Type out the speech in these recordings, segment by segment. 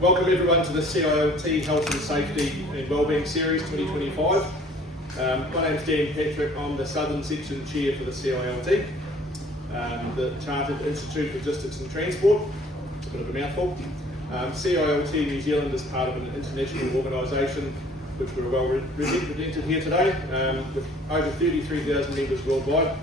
Welcome everyone to the CILT Health and Safety and Wellbeing Series 2025. My name is Dan Patrick. I'm the Southern Section Chair for the CILT, the Chartered Institute of Logistics and Transport. It's a bit of a mouthful. CILT New Zealand is part of an international organisation which we're well represented here today, with over 33,000 members worldwide.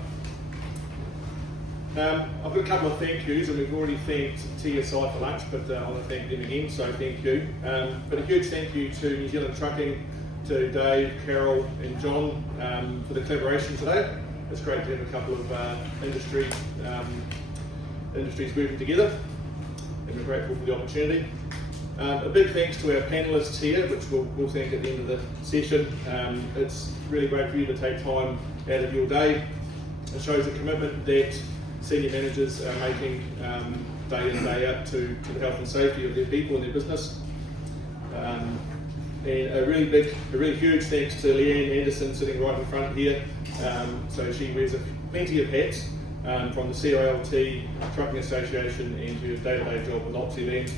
I've got a couple of thank yous, and we've already thanked TSI for lunch, but I want to thank them again, so thank you. But a huge thank you to New Zealand Trucking, to Dave, Carol and John for the collaboration today. It's great to have a couple of industries working together, and we're grateful for the opportunity. A big thanks to our panellists here, which we'll thank at the end of the session. It's really great for you to take time out of your day. It shows a commitment that senior managers are making day in and day out to the health and safety of their people and their business. And a really huge thanks to Leanne Anderson sitting right in front here. So she wears plenty of hats from the CILT Trucking Association and her day-to-day job with Oxyland.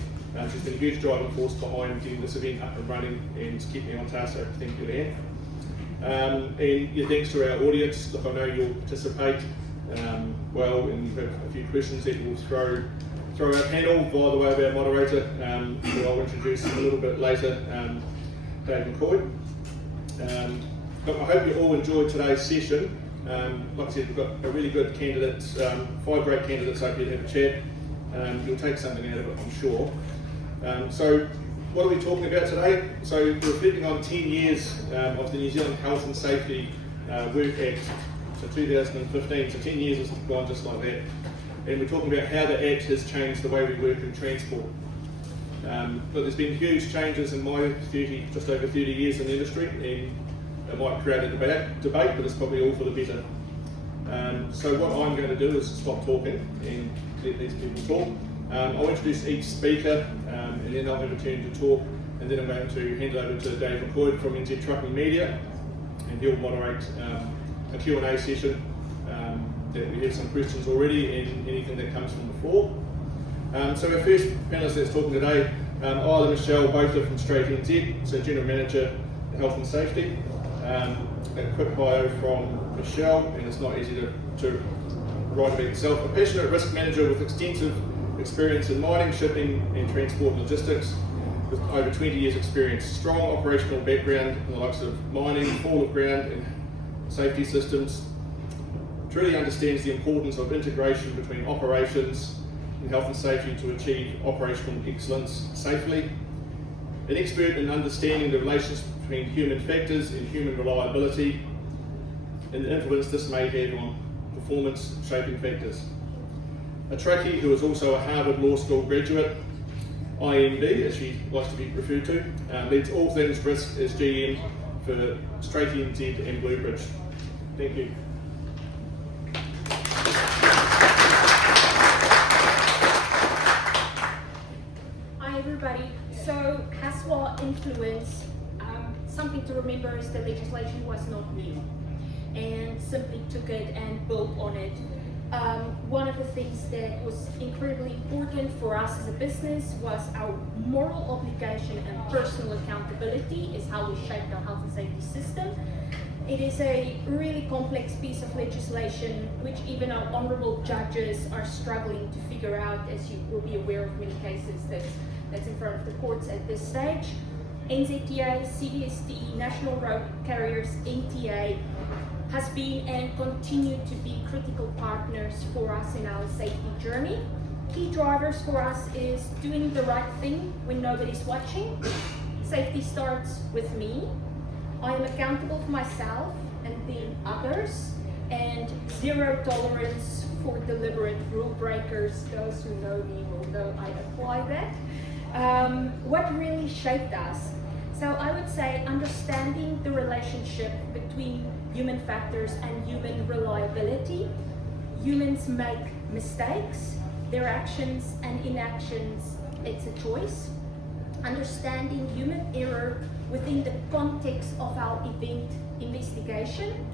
She's been a huge driving force behind getting this event up and running and keeping me on task, so thank you, Leanne. And your thanks to our audience. Look, I know you'll participate well, and you've got a few questions that we'll throw our panel via the way of our moderator, who I'll introduce a little bit later, Dave McCoy. Look, I hope you all enjoyed today's session. Like I said, we've got a really good candidates, 5 great candidates up here to have a chat. You'll take something out of it, I'm sure. So what are we talking about today? So we're reflecting on 10 years of the New Zealand Health and Safety Work Act, so 2015, so 10 years has gone just like that. And we're talking about how the Act has changed the way we work in transport. But there's been huge changes in my just over 30 years in the industry, and it might create a debate, but it's probably all for the better. So what I'm going to do is stop talking and let these people talk. I'll introduce each speaker, and then they'll have a turn to talk, and then I'm going to hand it over to Dave McCoy from NZ Trucking Media, and he'll moderate a Q&A session that we have some questions already, and anything that comes from the floor. So our first panellist that's talking today, Isla and Michelle, both are from CILT NZ, so General Manager Health and Safety. A quick bio from Michelle, and it's not easy to write about yourself. A passionate risk manager with extensive experience in mining, shipping and transport and logistics, with over 20 years experience. Strong operational background in the likes of mining, fall of ground and safety systems. Truly understands the importance of integration between operations and health and safety to achieve operational excellence safely. An expert in understanding the relations between human factors and human reliability, and the influence this may have on performance shaping factors. A Trekkie who is also a Harvard Law School graduate, IMD as she likes to be referred to, leads all things risk as GM for CILT NZ and Bluebridge. Thank you. Hi everybody. So HSW influence, something to remember is the legislation was not new and simply took it and built on it. One of the things that was incredibly important for us as a business was our moral obligation and personal accountability is how we shaped our health and safety system. It is a really complex piece of legislation which even our honourable judges are struggling to figure out, as you will be aware of many cases that's in front of the courts at this stage. NZTA, CBST, National Road Carriers, NTA has been and continue to be critical partners for us in our safety journey. Key drivers for us is doing the right thing when nobody's watching. Safety starts with me. I am accountable for myself and then others, and zero tolerance for deliberate rule breakers. Those who know me will know I apply that. What really shaped us? So I would say understanding the relationship between human factors and human reliability. Humans make mistakes, their actions and inactions, it's a choice. Understanding human error within the context of our event investigation.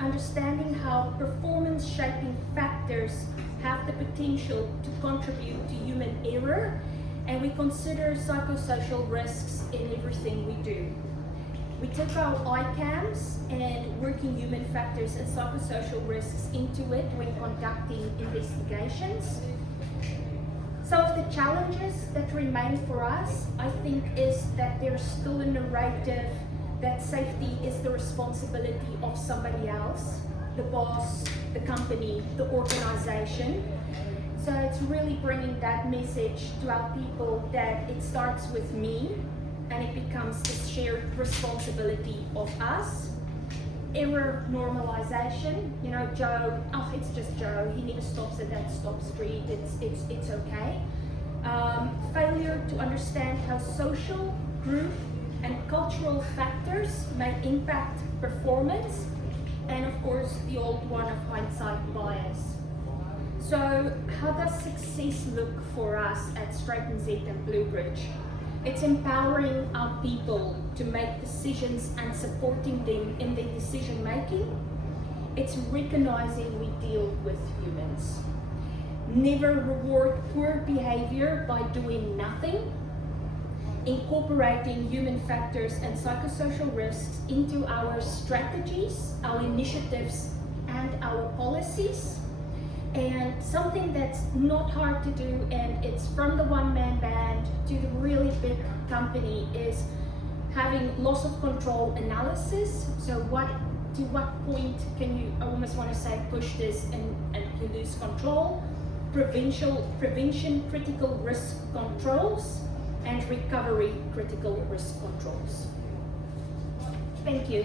Understanding how performance shaping factors have the potential to contribute to human error, and we consider psychosocial risks in everything we do. We took our ICAMs and working human factors and psychosocial risks into it when conducting investigations. Some of the challenges that remain for us, I think, is that there's still a narrative that safety is the responsibility of somebody else, the boss, the company, the organization. So it's really bringing that message to our people that it starts with me and it becomes a shared responsibility of us. Error normalization, you know, Joe, oh, it's just Joe, he never stops at that stop street, it's okay. Failure to understand how social, group, and cultural factors may impact performance, and of course the old one of hindsight bias. So how does success look for us at CILT NZ and Bluebridge? It's empowering our people to make decisions and supporting them in their decision making. It's recognizing we deal with humans. Never reward poor behavior by doing nothing. Incorporating human factors and psychosocial risks into our strategies, our initiatives, and our policies. And something that's not hard to do, and it's from the one-man band to the really big company, is having loss of control analysis. So to what point can you, I almost want to say, push this and you lose control? Prevention critical risk controls and recovery critical risk controls. Thank you.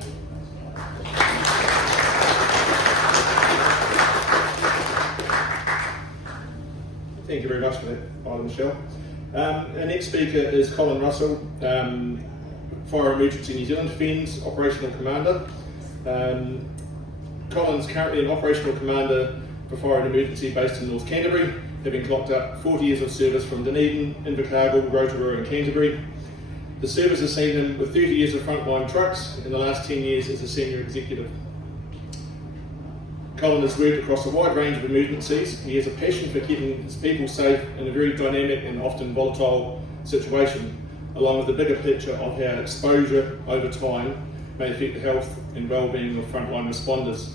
Thank you very much for that, Isla Michelle. Our next speaker is Colin Russell, Fire Emergency New Zealand FENZ Operational Commander. Colin's currently an Operational Commander for Fire and Emergency based in North Canterbury, having clocked up 40 years of service from Dunedin, Invercargill, Rotorua and Canterbury. The service has seen him with 30 years of frontline trucks and the last 10 years as a senior executive. Colin has worked across a wide range of emergencies. He has a passion for keeping his people safe in a very dynamic and often volatile situation, along with the bigger picture of how exposure over time may affect the health and well-being of frontline responders.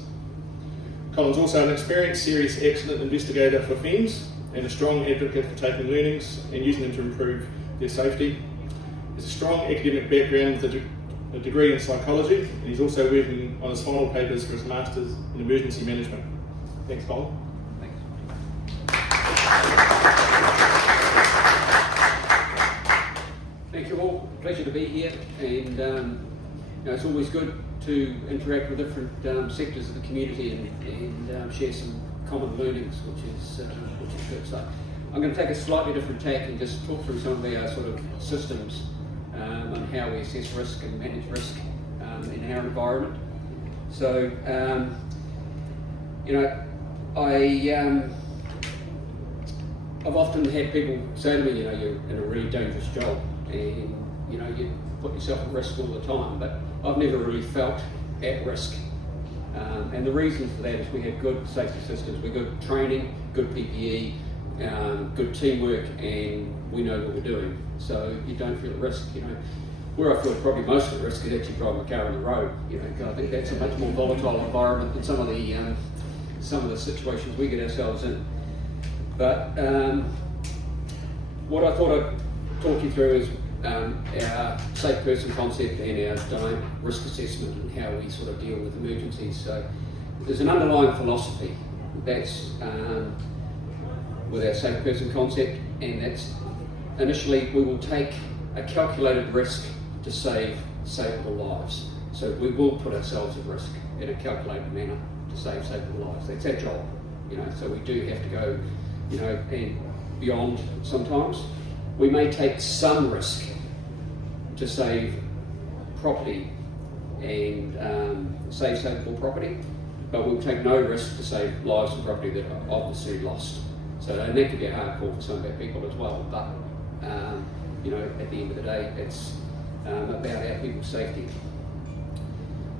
Colin's also an experienced serious accident investigator for FENZ and a strong advocate for taking learnings and using them to improve their safety. He has a strong academic background with a degree in psychology, and he's also working on his final papers for his Masters in Emergency Management. Thanks, Colin. Thanks. Thank you all. Pleasure to be here, and it's always good to interact with different sectors of the community and share some common learnings, which is good. So I'm going to take a slightly different tack and just talk through some of our sort of systems on how we assess risk and manage risk in our environment. So, I've often had people say to me, you're in a really dangerous job, and you put yourself at risk all the time, but I've never really felt at risk. And the reason for that is we have good safety systems, we've got training, good PPE, good teamwork, and we know what we're doing, so you don't feel at risk. Where I feel probably most at risk is actually driving a car on the road. I think that's a much more volatile environment than some of the situations we get ourselves in. But what I thought I'd talk you through is our safe person concept and our dynamic risk assessment and how we sort of deal with emergencies. So there's an underlying philosophy that's with our safe person concept, and that's initially we will take a calculated risk to save savable lives. So we will put ourselves at risk in a calculated manner to save savable lives. That's our job, so we do have to go, and beyond sometimes. We may take some risk to save property and save savable property, but we'll take no risk to save lives and property that are obviously lost. So that could be a hard call for some of our people as well, but at the end of the day, it's about our people's safety.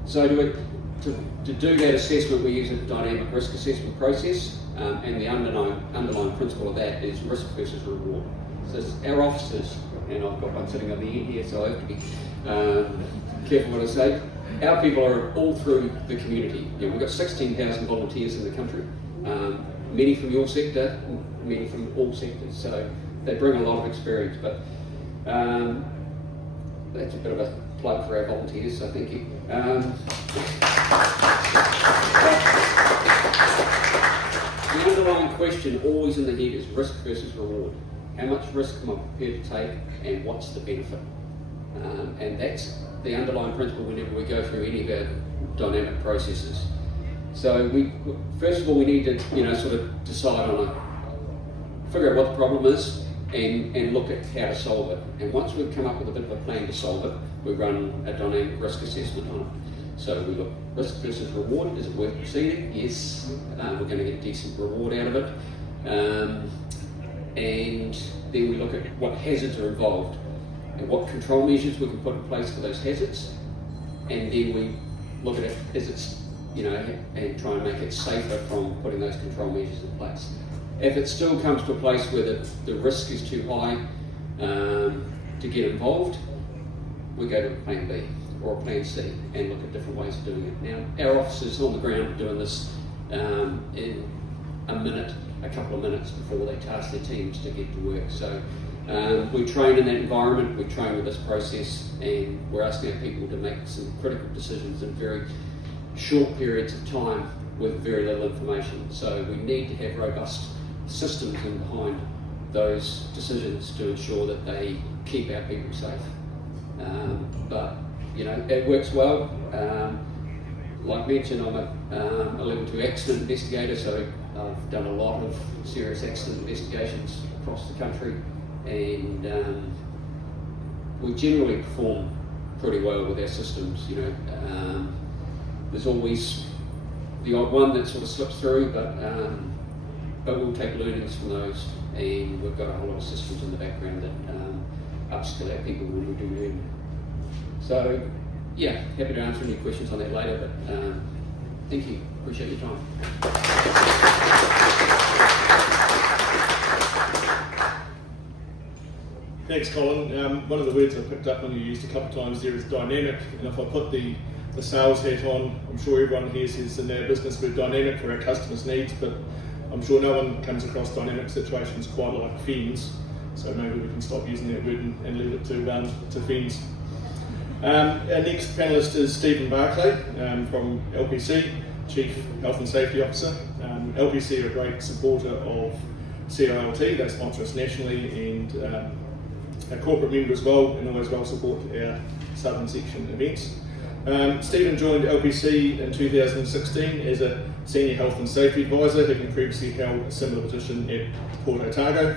So to do that assessment, we use a dynamic risk assessment process, and the underlying principle of that is risk versus reward. So it's our officers, and I've got one sitting on the end here, so I have to be careful what I say. Our people are all through the community. We've got 16,000 volunteers in the country, many from your sector, many from all sectors, so they bring a lot of experience, but that's a bit of a plug for our volunteers, so thank you. The underlying question always in the head is risk versus reward. How much risk am I prepared to take, and what's the benefit? And that's the underlying principle whenever we go through any of our dynamic processes. So first of all, we need to sort of decide figure out what the problem is, and look at how to solve it. And once we've come up with a bit of a plan to solve it, we run a dynamic risk assessment on it. So we look risk versus reward. Is it worth proceeding? Yes. We're going to get decent reward out of it. And then we look at what hazards are involved and what control measures we can put in place for those hazards. And then we look at it as it's, and try and make it safer from putting those control measures in place. If it still comes to a place where the risk is too high to get involved, we go to a plan B or a plan C and look at different ways of doing it. Now, our officers on the ground are doing this in a couple of minutes before they task their teams to get to work. So we train in that environment, we train with this process, and we're asking our people to make some critical decisions in very short periods of time with very little information. So we need to have robust systems in behind those decisions to ensure that they keep our people safe. But it works well. Like mentioned, I'm a level 2 accident investigator, so I've done a lot of serious accident investigations across the country, and we generally perform pretty well with our systems. There's always the odd one that sort of slips through, but we'll take learnings from those, and we've got a whole lot of systems in the background that upskill our people when we do learn. So, yeah, happy to answer any questions on that later, but thank you, appreciate your time. Thanks, Colin. One of the words I picked up when you used a couple of times there is dynamic, and if I put the sales hat on, I'm sure everyone here says in their business we're dynamic for our customers' needs, but I'm sure no one comes across dynamic situations quite like FENS, so maybe we can stop using that word and leave it to FENS. Our next panellist is Stephen Barclay from LPC, Chief Health and Safety Officer. LPC are a great supporter of CILT, they sponsor us nationally, and our corporate member as well, and always well support our Southern Section events. Stephen joined LPC in 2016 as a Senior Health and Safety Advisor, having previously held a similar position at Port Otago.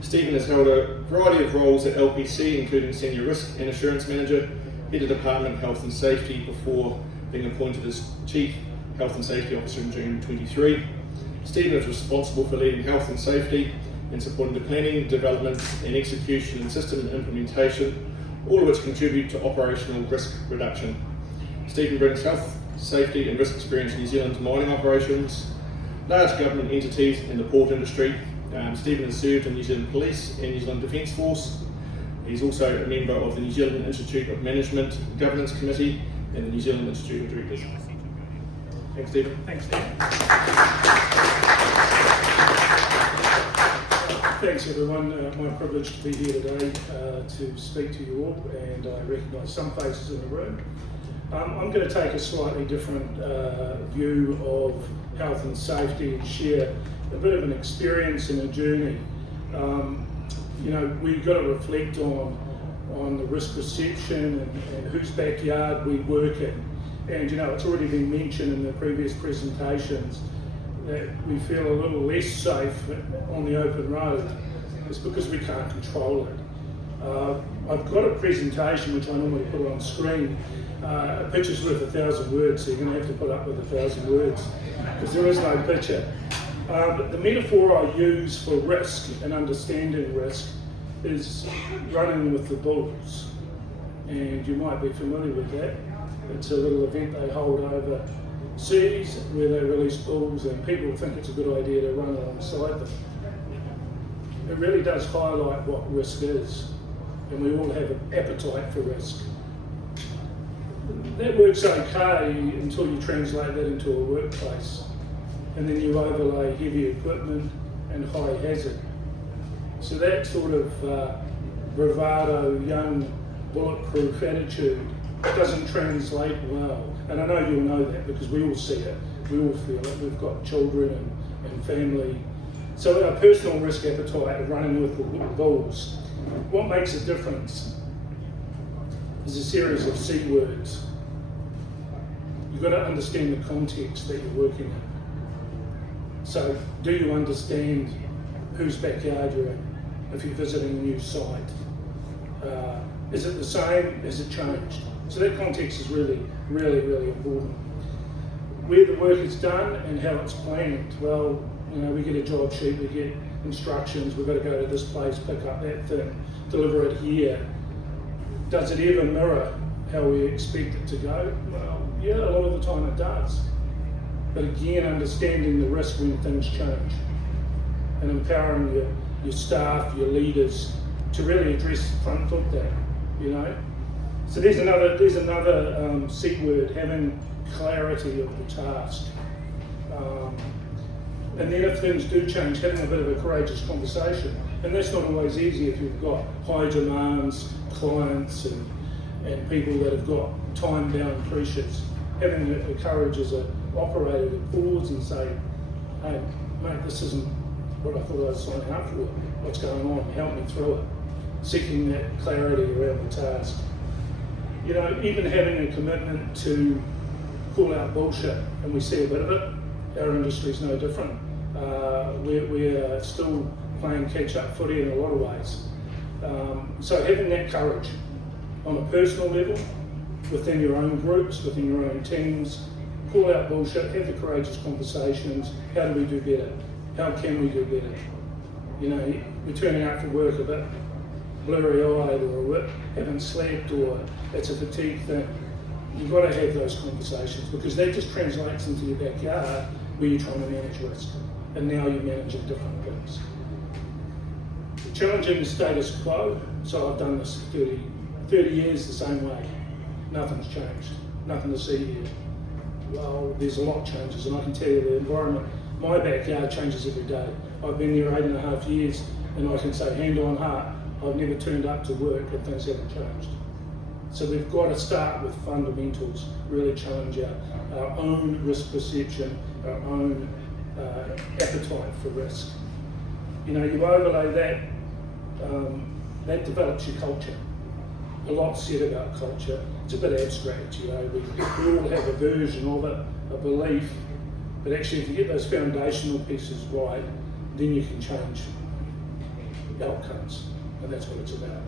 Stephen has held a variety of roles at LPC, including Senior Risk and Assurance Manager, Head of Department Health and Safety, before being appointed as Chief Health and Safety Officer in June 23. Stephen is responsible for leading health and safety and supporting the planning, development and execution and system implementation, all of which contribute to operational risk reduction. Stephen brings health, safety and risk experience in New Zealand mining operations, large government entities and the port industry. Stephen has served in New Zealand Police and New Zealand Defence Force. He's also a member of the New Zealand Institute of Management Governance Committee and the New Zealand Institute of Directors. Thanks, Stephen. Thanks, Stephen. Thanks, everyone. My privilege to be here today to speak to you all, and I recognise some faces in the room. I'm going to take a slightly different view of health and safety and share a bit of an experience and a journey. We've got to reflect on the risk perception and whose backyard we work in. And it's already been mentioned in the previous presentations that we feel a little less safe on the open road. It's because we can't control it. I've got a presentation which I normally put on screen. A picture's worth 1,000 words, so you're going to have to put up with 1,000 words because there is no picture. But the metaphor I use for risk and understanding risk is running with the bulls. And you might be familiar with that. It's a little event they hold over seas where they release bulls, and people think it's a good idea to run alongside them. it really does highlight what risk is, and we all have an appetite for risk. That works okay until you translate that into a workplace, and then you overlay heavy equipment and high hazard. So that sort of bravado, young, bulletproof attitude doesn't translate well. And I know you'll know that because we all see it, we all feel it. We've got children and family. So our personal risk appetite of running with the bulls, what makes a difference is a series of C words. You've got to understand the context that you're working in. So do you understand whose backyard you're in if you're visiting a new site? Is it the same? Has it changed? So that context is really, really, really important. Where the work is done and how it's planned. Well, you know, we get a job sheet, we get instructions, we've got to go to this place, pick up that thing, deliver it here. Does it ever mirror how we expect it to go? Well, yeah, a lot of the time it does. But again, understanding the risk when things change and empowering your staff, your leaders to really address front foot that, you know. So there's another C word, having clarity of the task. And then if things do change, having a bit of a courageous conversation. And that's not always easy if you've got high demands, clients and people that have got time-bound pressures. Having the courage as an operator to pause and say, hey, mate, this isn't what I thought I was signing up for. What's going on? Help me through it. Seeking that clarity around the task. You know, even having a commitment to call out bullshit, and we see a bit of it. Our industry is no different. We're still playing catch-up footy in a lot of ways. So having that courage on a personal level, within your own groups, within your own teams, call out bullshit, have the courageous conversations. How do we do better? How can we do better? You know, we're turning out for work a bit blurry-eyed, or we haven't slept, or it's a fatigue thing. You've got to have those conversations because that just translates into your backyard where you're trying to manage risk, and now you're managing different things. Challenging the status quo. So I've done this 30 years the same way. Nothing's changed. Nothing to see here. Well, there's a lot changes, and I can tell you the environment, my backyard changes every day. I've been here 8.5 years, and I can say hand on heart, I've never turned up to work and things haven't changed. So we've got to start with fundamentals, really challenge our own risk perception, our own appetite for risk. You know, you overlay that, that develops your culture. A lot said about culture. It's a bit abstract, you know, we all have a version of it, a belief, but actually if you get those foundational pieces right, then you can change outcomes, and that's what it's about.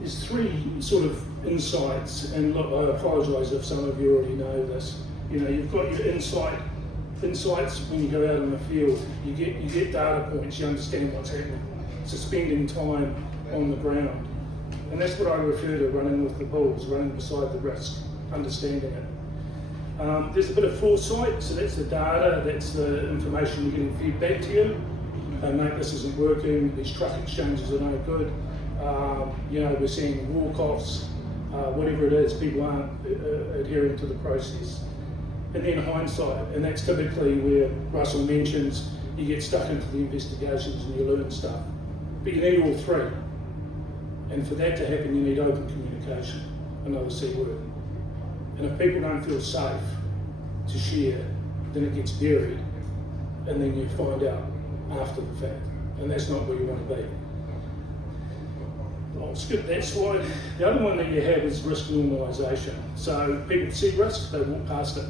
There's three sort of insights, and look, I apologise if some of you already know this. You know, you've got your insights when you go out in the field. You get data points, you understand what's happening. So spending time on the ground. And that's what I refer to running with the bulls, running beside the risk, understanding it. There's a bit of foresight, so that's the data, that's the information you're getting fed back to you. Mate, this isn't working, these truck exchanges are no good. You know, we're seeing walk-offs, whatever it is, people aren't adhering to the process. And then hindsight, and that's typically where Russell mentions you get stuck into the investigations and you learn stuff. But you need all three. And for that to happen, you need open communication, another C word. And if people don't feel safe to share, then it gets buried, and then you find out after the fact. And that's not where you want to be. I'll skip that slide. The other one that you have is risk normalisation. So people see risk, they walk past it.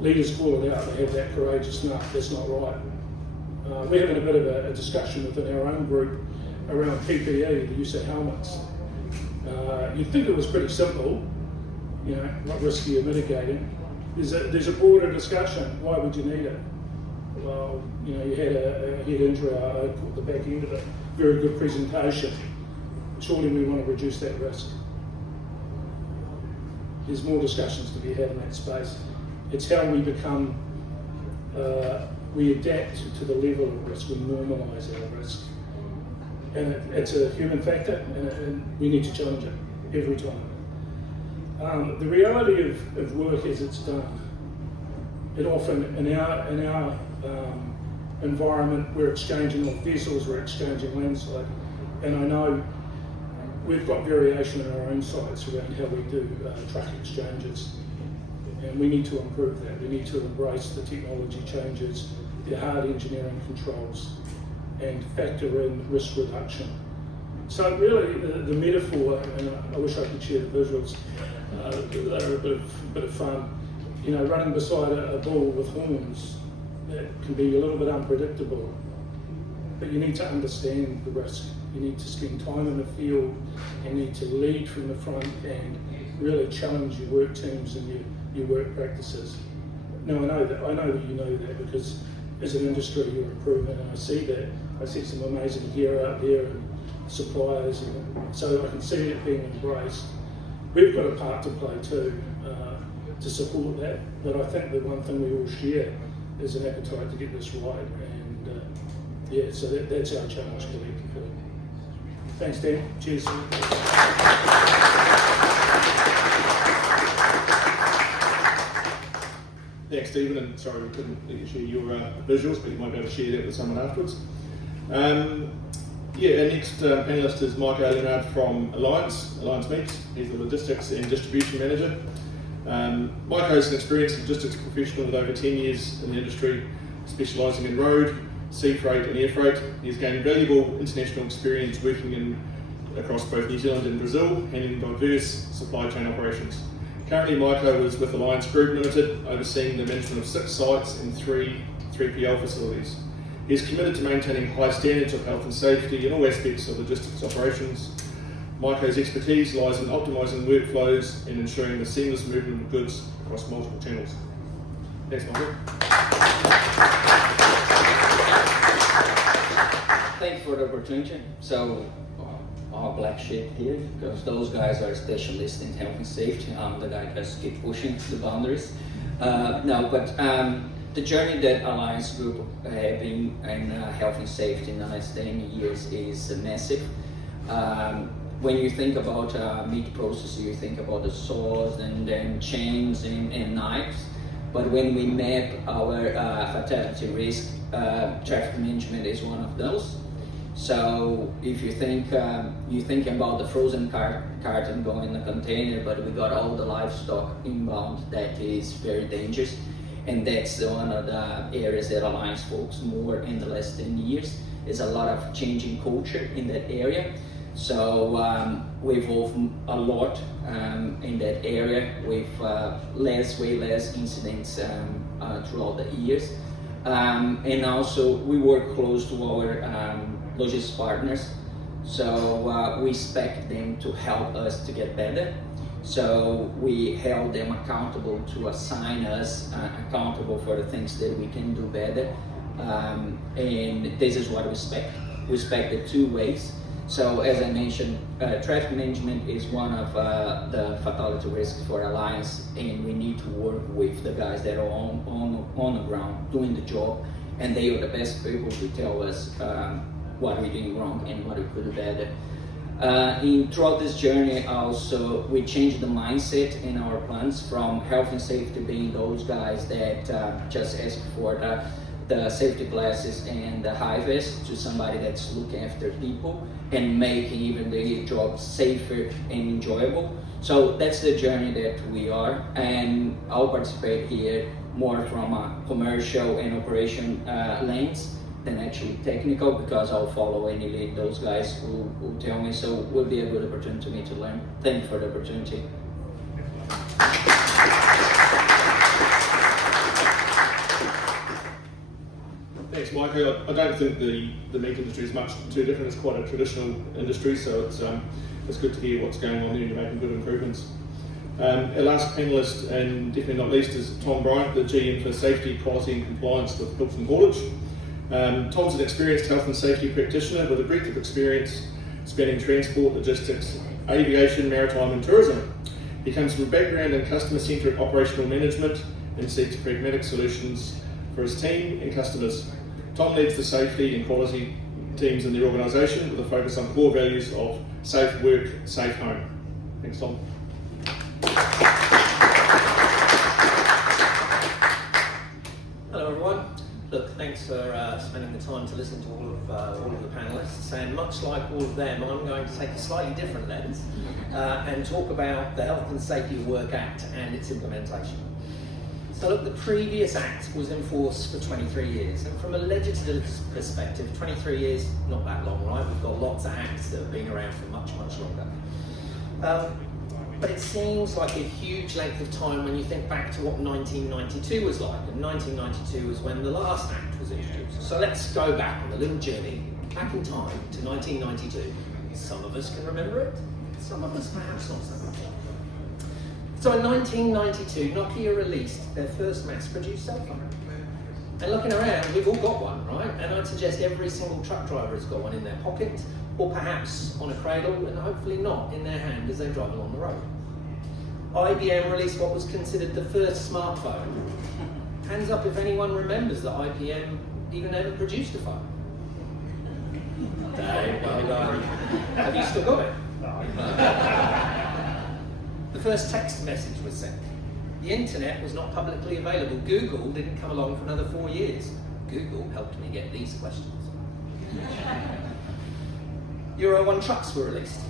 Leaders call it out, they have that courageous, no, that's not right. We're having a bit of a discussion within our own group around PPE, the use of helmets. You'd think it was pretty simple, you know, what risk are you mitigating? There's a broader discussion, why would you need it? Well, you know, you had a head injury, I caught the back end of it, very good presentation. Surely we want to reduce that risk. There's more discussions to be had in that space. It's how we become we adapt to the level of risk, we normalise our risk. And it's a human factor, and we need to challenge it every time. The reality of work as it's done, it often, in our environment, we're exchanging of vessels, we're exchanging landside, and I know we've got variation in our own sites around how we do truck exchanges, and we need to improve that. We need to embrace the technology changes, the hard engineering controls, and factor in risk reduction. So really, the metaphor, and I wish I could share the visuals, they're a bit of fun. You know, running beside a bull with horns, that can be a little bit unpredictable, but you need to understand the risk. You need to spend time in the field, you need to lead from the front and really challenge your work teams and your work practices. Now I know that you know that, because as an industry you're improving, and I see that. I see some amazing gear out there and suppliers, and so I can see it being embraced. We've got a part to play too, to support that, but I think the one thing we all share is an appetite to get this right, and yeah, so that's our challenge collectively. Thanks, Dan. Cheers. Thanks, Stephen, and sorry we couldn't let you share your visuals, but you might be able to share that with someone afterwards. Our next panellist is Mike Leonard from Alliance Meats. He's the Logistics and Distribution Manager. Mike is an experienced logistics professional with over 10 years in the industry, specialising in road, sea freight and air freight. He's gained valuable international experience working across both New Zealand and Brazil, handling diverse supply chain operations. Currently, Maiko is with Alliance Group Limited, overseeing the management of 6 sites and 3 3PL facilities. He is committed to maintaining high standards of health and safety in all aspects of logistics operations. Maiko's expertise lies in optimising workflows and ensuring the seamless movement of goods across multiple channels. Thanks, Maiko. Thank you for the opportunity. So, our black sheep here, because those guys are specialists in health and safety. I'm the guy that just keep pushing the boundaries. The journey that Alliance Group have been in health and safety in the last 10 years is massive. When you think about meat processing, you think about the saws and then chains and knives. But when we map our fatality risk, traffic management is one of those. So if you think about the frozen carton going in a container, but we got all the livestock inbound, that is very dangerous. And that's one of the areas that Alliance focused more in the last 10 years. There's a lot of changing culture in that area. So we've evolved a lot in that area with way less incidents throughout the years. And also we work close to our logistics partners. So we expect them to help us to get better. So we held them accountable to assign us accountable for the things that we can do better. And this is what we expect. We expect it 2 ways. So as I mentioned, traffic management is one of the fatality risks for Alliance, and we need to work with the guys that are on the ground doing the job, and they are the best people to tell us what we're doing wrong and what we could do better. Throughout this journey also, we changed the mindset in our plans from health and safety being those guys that just ask for the safety glasses and the high vest to somebody that's looking after people and making even the job safer and enjoyable. So that's the journey that we are, and I'll participate here more from a commercial and operation lens than actually technical, because I'll follow any lead those guys who tell me, so it will be a good opportunity to me to learn. Thank you for the opportunity. Thanks, Michael. I don't think the meat industry is much too different. It's quite a traditional industry, so it's good to hear what's going on there and you're making good improvements. Our last panellist, and definitely not least, is Tom Bryant, the GM for Safety, Quality and Compliance with Hilton Haulage. Tom's an experienced health and safety practitioner with a breadth of experience spanning transport, logistics, aviation, maritime and tourism. He comes from a background in customer-centric operational management and seeks pragmatic solutions for his team and customers. Tom leads the safety and quality teams in the organisation with a focus on core values of safe work, safe home. Thanks, Tom. Hello everyone. Look, thanks for spending the time to listen to all of the panellists, and much like all of them, I'm going to take a slightly different lens and talk about the Health and Safety at Work Act and its implementation. So look, the previous Act was in force for 23 years, and from a legislative perspective, 23 years, not that long, right? We've got lots of Acts that have been around for much, much longer. But it seems like a huge length of time when you think back to what 1992 was like, and 1992 was when the last Act was introduced. So let's go back on a little journey, back in time to 1992. Some of us can remember it, some of us perhaps not so much. So in 1992, Nokia released their first mass-produced cell phone. And looking around, we've all got one, right? And I'd suggest every single truck driver has got one in their pocket, or perhaps on a cradle, and hopefully not in their hand as they drive along the road. IBM released what was considered the first smartphone. Hands up if anyone remembers that IBM even ever produced a phone. Dave, well done. Have you still got it? The first text message was sent. The internet was not publicly available. Google didn't come along for another 4 years. Google helped me get these questions. Euro 1 trucks were released.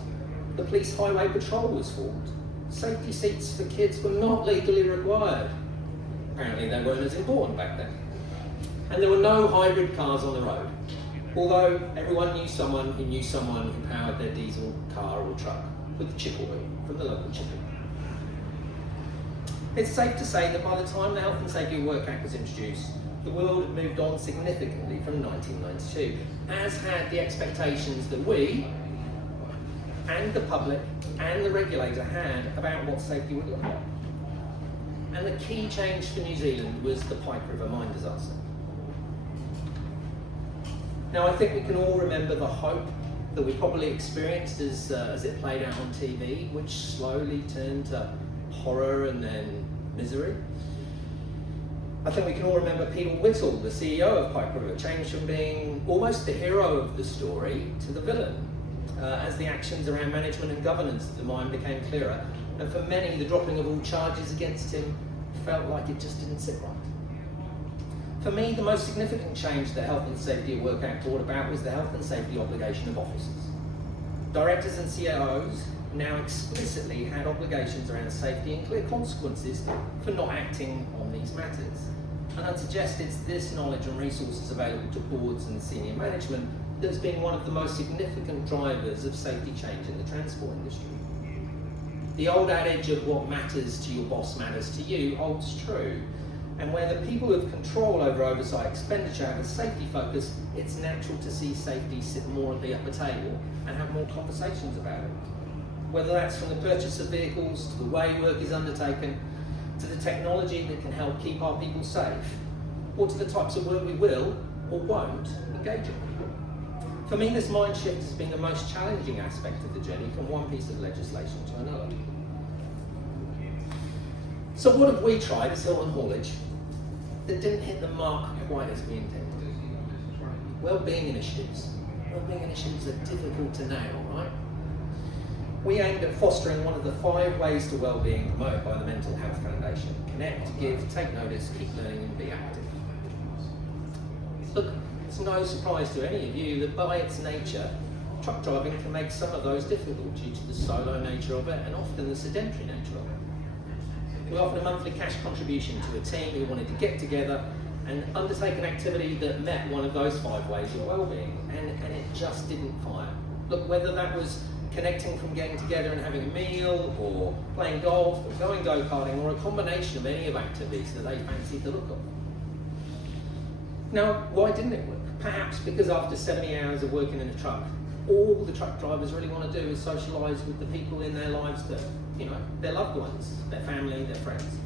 The police highway patrol was formed. Safety seats for kids were not legally required. Apparently they weren't as important back then. And there were no hybrid cars on the road, although everyone knew someone who powered their diesel car or truck with the chip oil from the local chippy. It's safe to say that by the time the Health and Safety at Work Act was introduced, the world had moved on significantly from 1992, as had the expectations that we, and the public, and the regulator had about what safety would look like. And the key change for New Zealand was the Pike River mine disaster. Now I think we can all remember the hope that we probably experienced as it played out on TV, which slowly turned to horror and then misery. I think we can all remember Peter Whittle, the CEO of Pike River, changed from being almost the hero of the story to the villain, as the actions around management and governance of the mine became clearer, and for many the dropping of all charges against him felt like it just didn't sit right. For me, the most significant change the Health and Safety at Work Act brought about was the health and safety obligation of officers. Directors and CEOs now explicitly had obligations around safety and clear consequences for not acting on these matters. And I'd suggest it's this knowledge and resources available to boards and senior management that's been one of the most significant drivers of safety change in the transport industry. The old adage of what matters to your boss matters to you holds true. And where the people who have control over oversight expenditure have a safety focus, it's natural to see safety sit more at the upper table and have more conversations about it. Whether that's from the purchase of vehicles, to the way work is undertaken, to the technology that can help keep our people safe, or to the types of work we will or won't engage in. For me, this mind shift has been the most challenging aspect of the journey from one piece of legislation to another. So what have we tried as Hilton Haulage that didn't hit the mark quite as we intended? Wellbeing initiatives. Wellbeing initiatives are difficult to nail, right? We aimed at fostering one of the 5 ways to wellbeing promoted by the Mental Health Foundation: connect, give, take notice, keep learning and be active. Look, it's no surprise to any of you that by its nature, truck driving can make some of those difficult due to the solo nature of it and often the sedentary nature of it. We offered a monthly cash contribution to a team who wanted to get together and undertake an activity that met one of those 5 ways of wellbeing, and it just didn't fire. Look, whether that was connecting from getting together and having a meal, or playing golf, or going go-karting, or a combination of any of activities that they fancied the look of. Now, why didn't it work? Perhaps because after 70 hours of working in a truck, all the truck drivers really want to do is socialise with the people in their lives that, their loved ones, their family, their friends.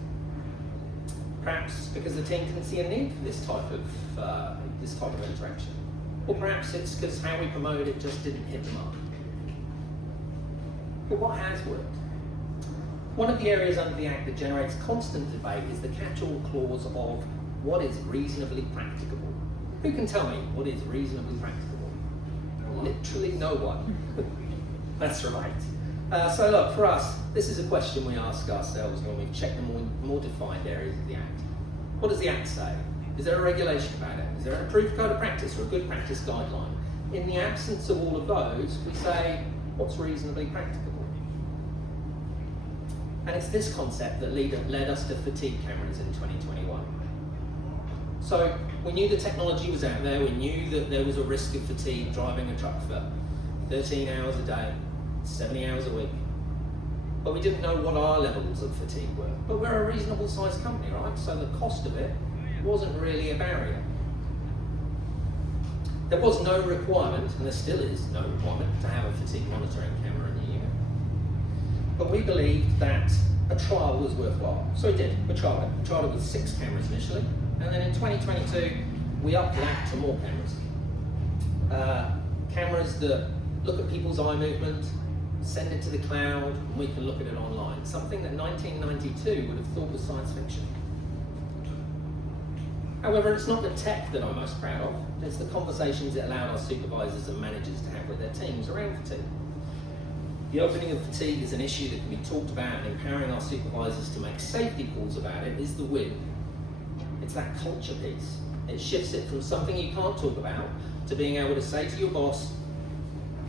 Perhaps because the team didn't see a need for this type of interaction. Or perhaps it's because how we promoted it just didn't hit the mark. But what has worked? One of the areas under the Act that generates constant debate is the catch-all clause of what is reasonably practicable? Who can tell me what is reasonably practicable? Literally no one. That's right. So look, for us, this is a question we ask ourselves when we've checked the more defined areas of the Act. What does the Act say? Is there a regulation about it? Is there an approved code of practice or a good practice guideline? In the absence of all of those, we say, what's reasonably practicable? And it's this concept that led us to fatigue cameras in 2021. So we knew the technology was out there, we knew that there was a risk of fatigue driving a truck for 13 hours a day, 70 hours a week. But we didn't know what our levels of fatigue were. But we're a reasonable sized company, right? So the cost of it wasn't really a barrier. There was no requirement, and there still is no requirement, to have a fatigue monitoring camera in the unit. But we believed that a trial was worthwhile. So we did, we trialled it. We trialled it with 6 cameras initially, and then in 2022, we upped that to more cameras. Cameras that look at people's eye movement, send it to the cloud, and we can look at it online. Something that 1992 would have thought was science fiction. However, it's not the tech that I'm most proud of, it's the conversations it allowed our supervisors and managers to have with their teams around fatigue. The opening of fatigue is an issue that can be talked about, and empowering our supervisors to make safety calls about it is the win. It's that culture piece. It shifts it from something you can't talk about to being able to say to your boss,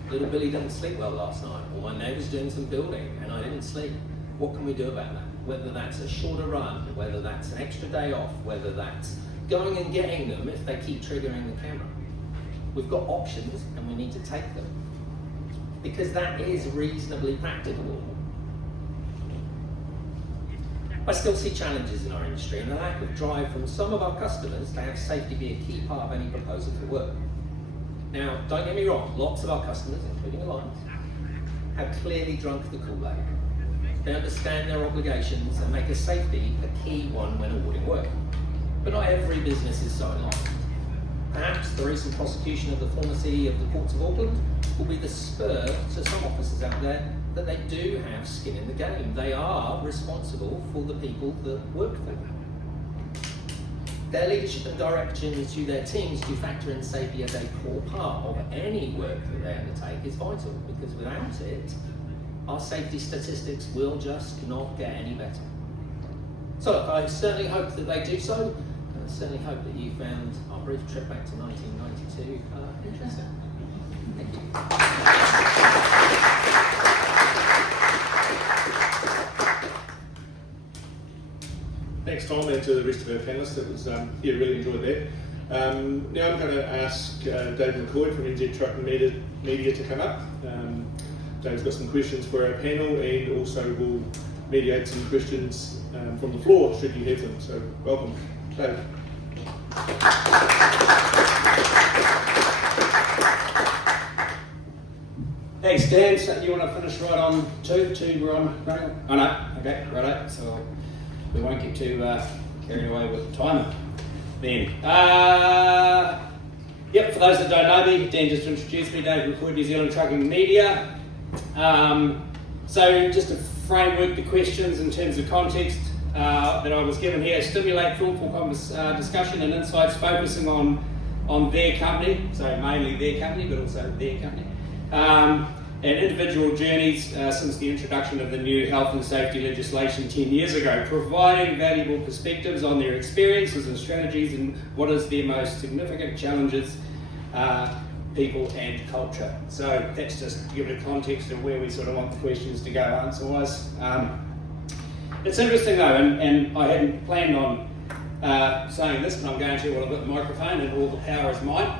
little Billy didn't sleep well last night, or my neighbour's doing some building and I didn't sleep. What can we do about that? Whether that's a shorter run, whether that's an extra day off, whether that's going and getting them if they keep triggering the camera. We've got options and we need to take them, because that is reasonably practicable. I still see challenges in our industry and the lack of drive from some of our customers to have safety be a key part of any proposal for work. Now, don't get me wrong, lots of our customers, including Alliance, have clearly drunk the Kool-Aid. They understand their obligations and make a safety a key one when awarding work. But not every business is so aligned. Perhaps the recent prosecution of the former CEO of the Ports of Auckland will be the spur to some officers out there that they do have skin in the game. They are responsible for the people that work for them. Their leadership and direction to their teams to factor in safety as a core part of any work that they undertake is vital, because without it, our safety statistics will just not get any better. So look, I certainly hope that they do so. I certainly hope that you found our brief trip back to 1992 interesting. Thank you. Thanks, Tom, and to the rest of our panellists. It was, really enjoyed that. Now I'm going to ask Dave McCoy from NZ Truck and Media to come up. Dave's got some questions for our panel, and also will mediate some questions from the floor, should you have them. So, welcome, Dave. Thanks, Dan. So you want to finish right on two we're on running? Oh no, okay, righto. So we won't get too carried away with the timer then. Yep, for those that don't know me, Dan just introduced me, Dave McCoy, New Zealand Trucking Media. So just to framework the questions in terms of context that I was given here, stimulate thoughtful discussion and insights focusing on their company, so mainly their company, but also their company, and individual journeys since the introduction of the new health and safety legislation 10 years ago, providing valuable perspectives on their experiences and strategies and what is their most significant challenges, people and culture. So that's just to give it a context of where we sort of want the questions to go answer-wise. It's interesting though, and I hadn't planned on saying this, but I'm going to while I've got the microphone and all the power is mine.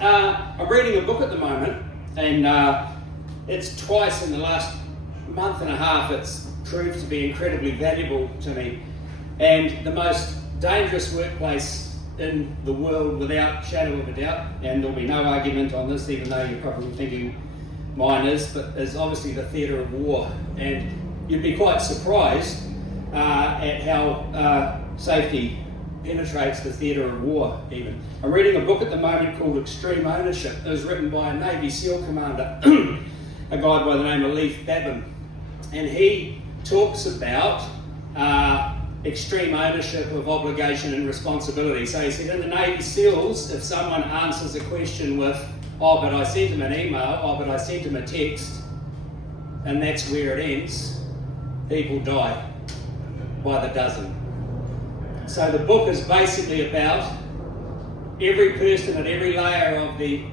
I'm reading a book at the moment, and it's twice in the last month and a half it's proved to be incredibly valuable to me. And the most dangerous workplace in the world, without shadow of a doubt, and there'll be no argument on this, even though you're probably thinking mine is, but is obviously the theatre of war. And you'd be quite surprised at how safety penetrates the theatre of war even. I'm reading a book at the moment called Extreme Ownership. It was written by a Navy SEAL commander, a guy by the name of Leif Babin. And he talks about extreme ownership of obligation and responsibility. So he said in the Navy SEALs, if someone answers a question with, oh, but I sent him an email, oh, but I sent him a text, and that's where it ends, people die by the dozen. So the book is basically about every person at every layer of the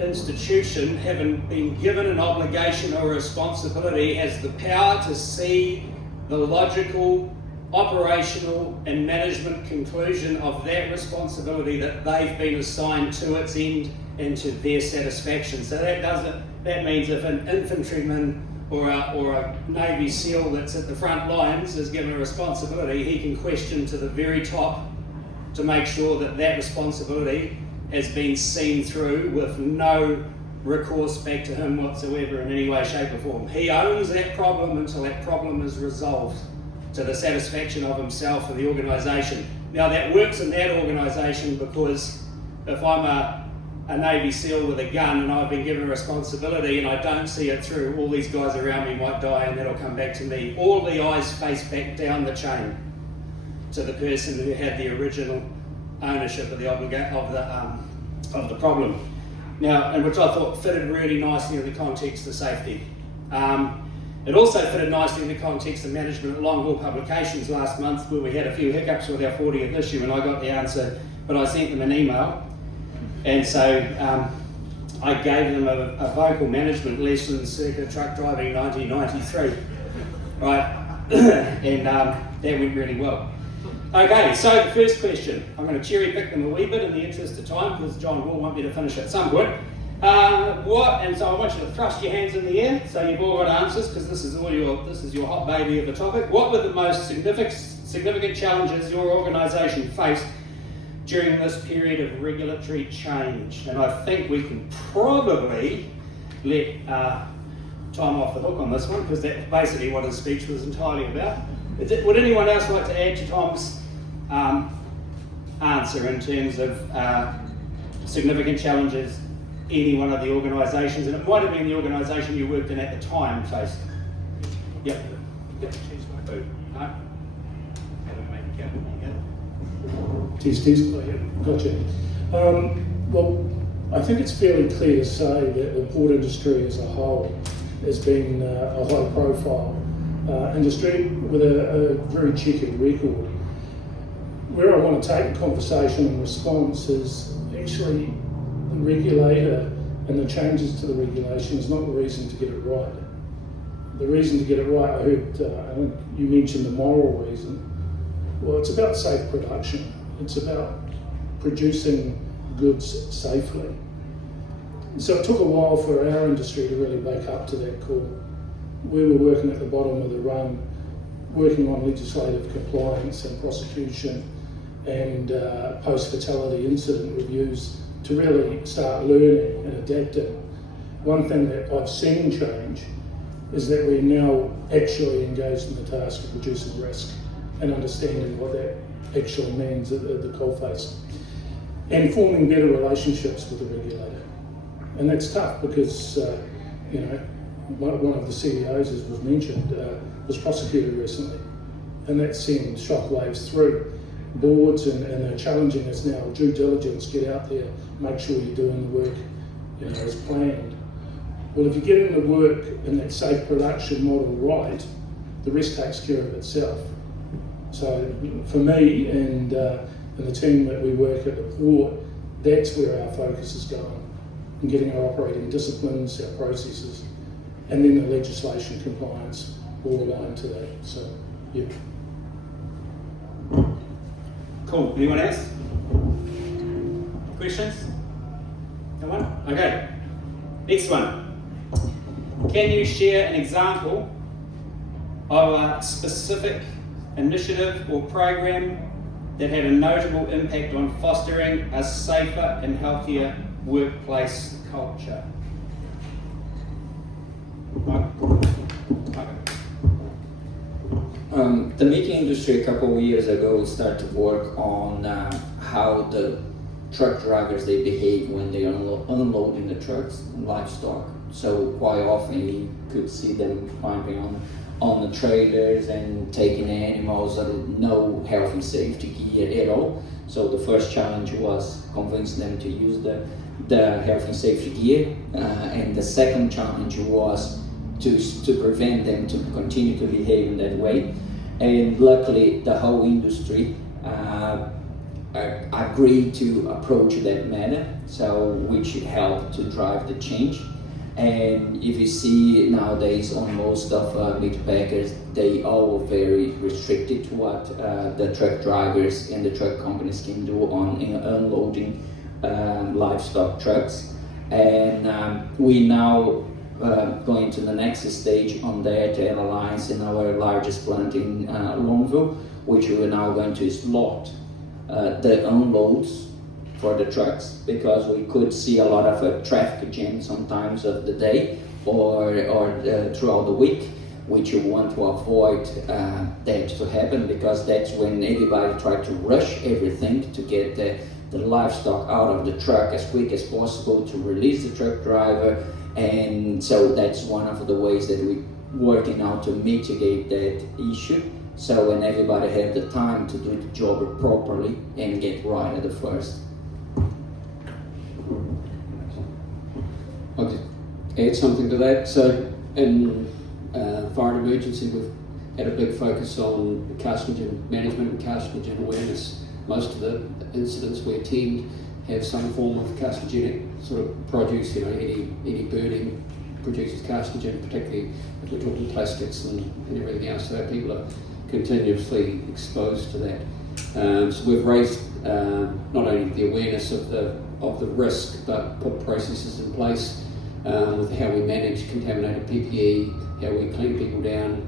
institution, having been given an obligation or a responsibility, has the power to see the logical, operational and management conclusion of that responsibility that they've been assigned to its end and to their satisfaction. So that means if an infantryman or a Navy SEAL that's at the front lines is given a responsibility, he can question to the very top to make sure that that responsibility has been seen through with no recourse back to him whatsoever in any way, shape or form. He owns that problem until that problem is resolved to the satisfaction of himself and the organisation. Now that works in that organisation because if I'm a Navy SEAL with a gun and I've been given a responsibility and I don't see it through, all these guys around me might die and that'll come back to me. All the eyes face back down the chain to the person who had the original ownership of the problem. Now, and which I thought fitted really nicely in the context of safety. It also fitted nicely in the context of management at Long Haul Publications last month, where we had a few hiccups with our 40th issue, and I got the answer, but I sent them an email, and so I gave them a vocal management lesson circa truck driving 1993, right? And that went really well. Okay, so the first question, I'm going to cherry pick them a wee bit in the interest of time because John will want me to finish at some point. And so I want you to thrust your hands in the air so you've all got answers because this is your hot baby of a topic. What were the most significant challenges your organisation faced during this period of regulatory change? And I think we can probably let Tom off the hook on this one because that's basically what his speech was entirely about. Would anyone else like to add to Tom's answer in terms of significant challenges any one of the organisations, and it might have been the organisation you worked in at the time, faced? Yep. No? Gotcha. Well, I think it's fairly clear to say that the port industry as a whole has been a high profile industry with a very checkered record. Where I want to take the conversation and response is actually the regulator and the changes to the regulation is not the reason to get it right. The reason to get it right, I heard, I think you mentioned the moral reason. Well, it's about safe production. It's about producing goods safely. And so it took a while for our industry to really wake up to that call. We were working at the bottom of the rung, working on legislative compliance and prosecution and post-fatality incident reviews to really start learning and adapting. One thing that I've seen change is that we're now actually engaged in the task of reducing risk and understanding what that actually means at the coalface and forming better relationships with the regulator. And that's tough because, one of the CEOs, as was mentioned, was prosecuted recently, and that's sent shockwaves through boards, and they're challenging us now. Due diligence, get out there, make sure you're doing the work, as planned. Well, if you're getting the work in that safe production model right, the rest takes care of itself. So for me and the team that we work at the port, that's where our focus is going, and getting our operating disciplines, our processes, and then the legislation compliance all aligned to that. So, yeah. Cool. Anyone else? Questions? No one? Okay. Next one. Can you share an example of a specific initiative or program that had a notable impact on fostering a safer and healthier workplace culture? The meeting industry a couple of years ago started to work on how the truck drivers they behave when they are unloading the trucks and livestock. So quite often you could see them climbing on the trailers and taking the animals with no health and safety gear at all. So the first challenge was convince them to use the health and safety gear, and the second challenge was to prevent them to continue to behave in that way. And luckily the whole industry agreed to approach that manner, so which helped to drive the change. And if you see nowadays on most of meat packers, they all very restricted to what the truck drivers and the truck companies can do on unloading livestock trucks. And we now going to the next stage on that alliance in our largest plant in Longville, which we are now going to slot the unloads for the trucks, because we could see a lot of traffic jam sometimes of the day or throughout the week, which you want to avoid that to happen, because that's when everybody try to rush everything to get the livestock out of the truck as quick as possible to release the truck driver. And so that's one of the ways that we're working out to mitigate that issue. So when everybody have the time to do the job properly and get right at the first. I'll just add something to that. So in fire and emergency, we've had a big focus on carcinogen management and carcinogen awareness. Most of the incidents we attend have some form of carcinogenic sort of produce. Any burning produces carcinogen, particularly if we're talking plastics and everything else. So our people are continuously exposed to that. So we've raised not only the awareness of the risk, but put processes in place with how we manage contaminated PPE, how we clean people down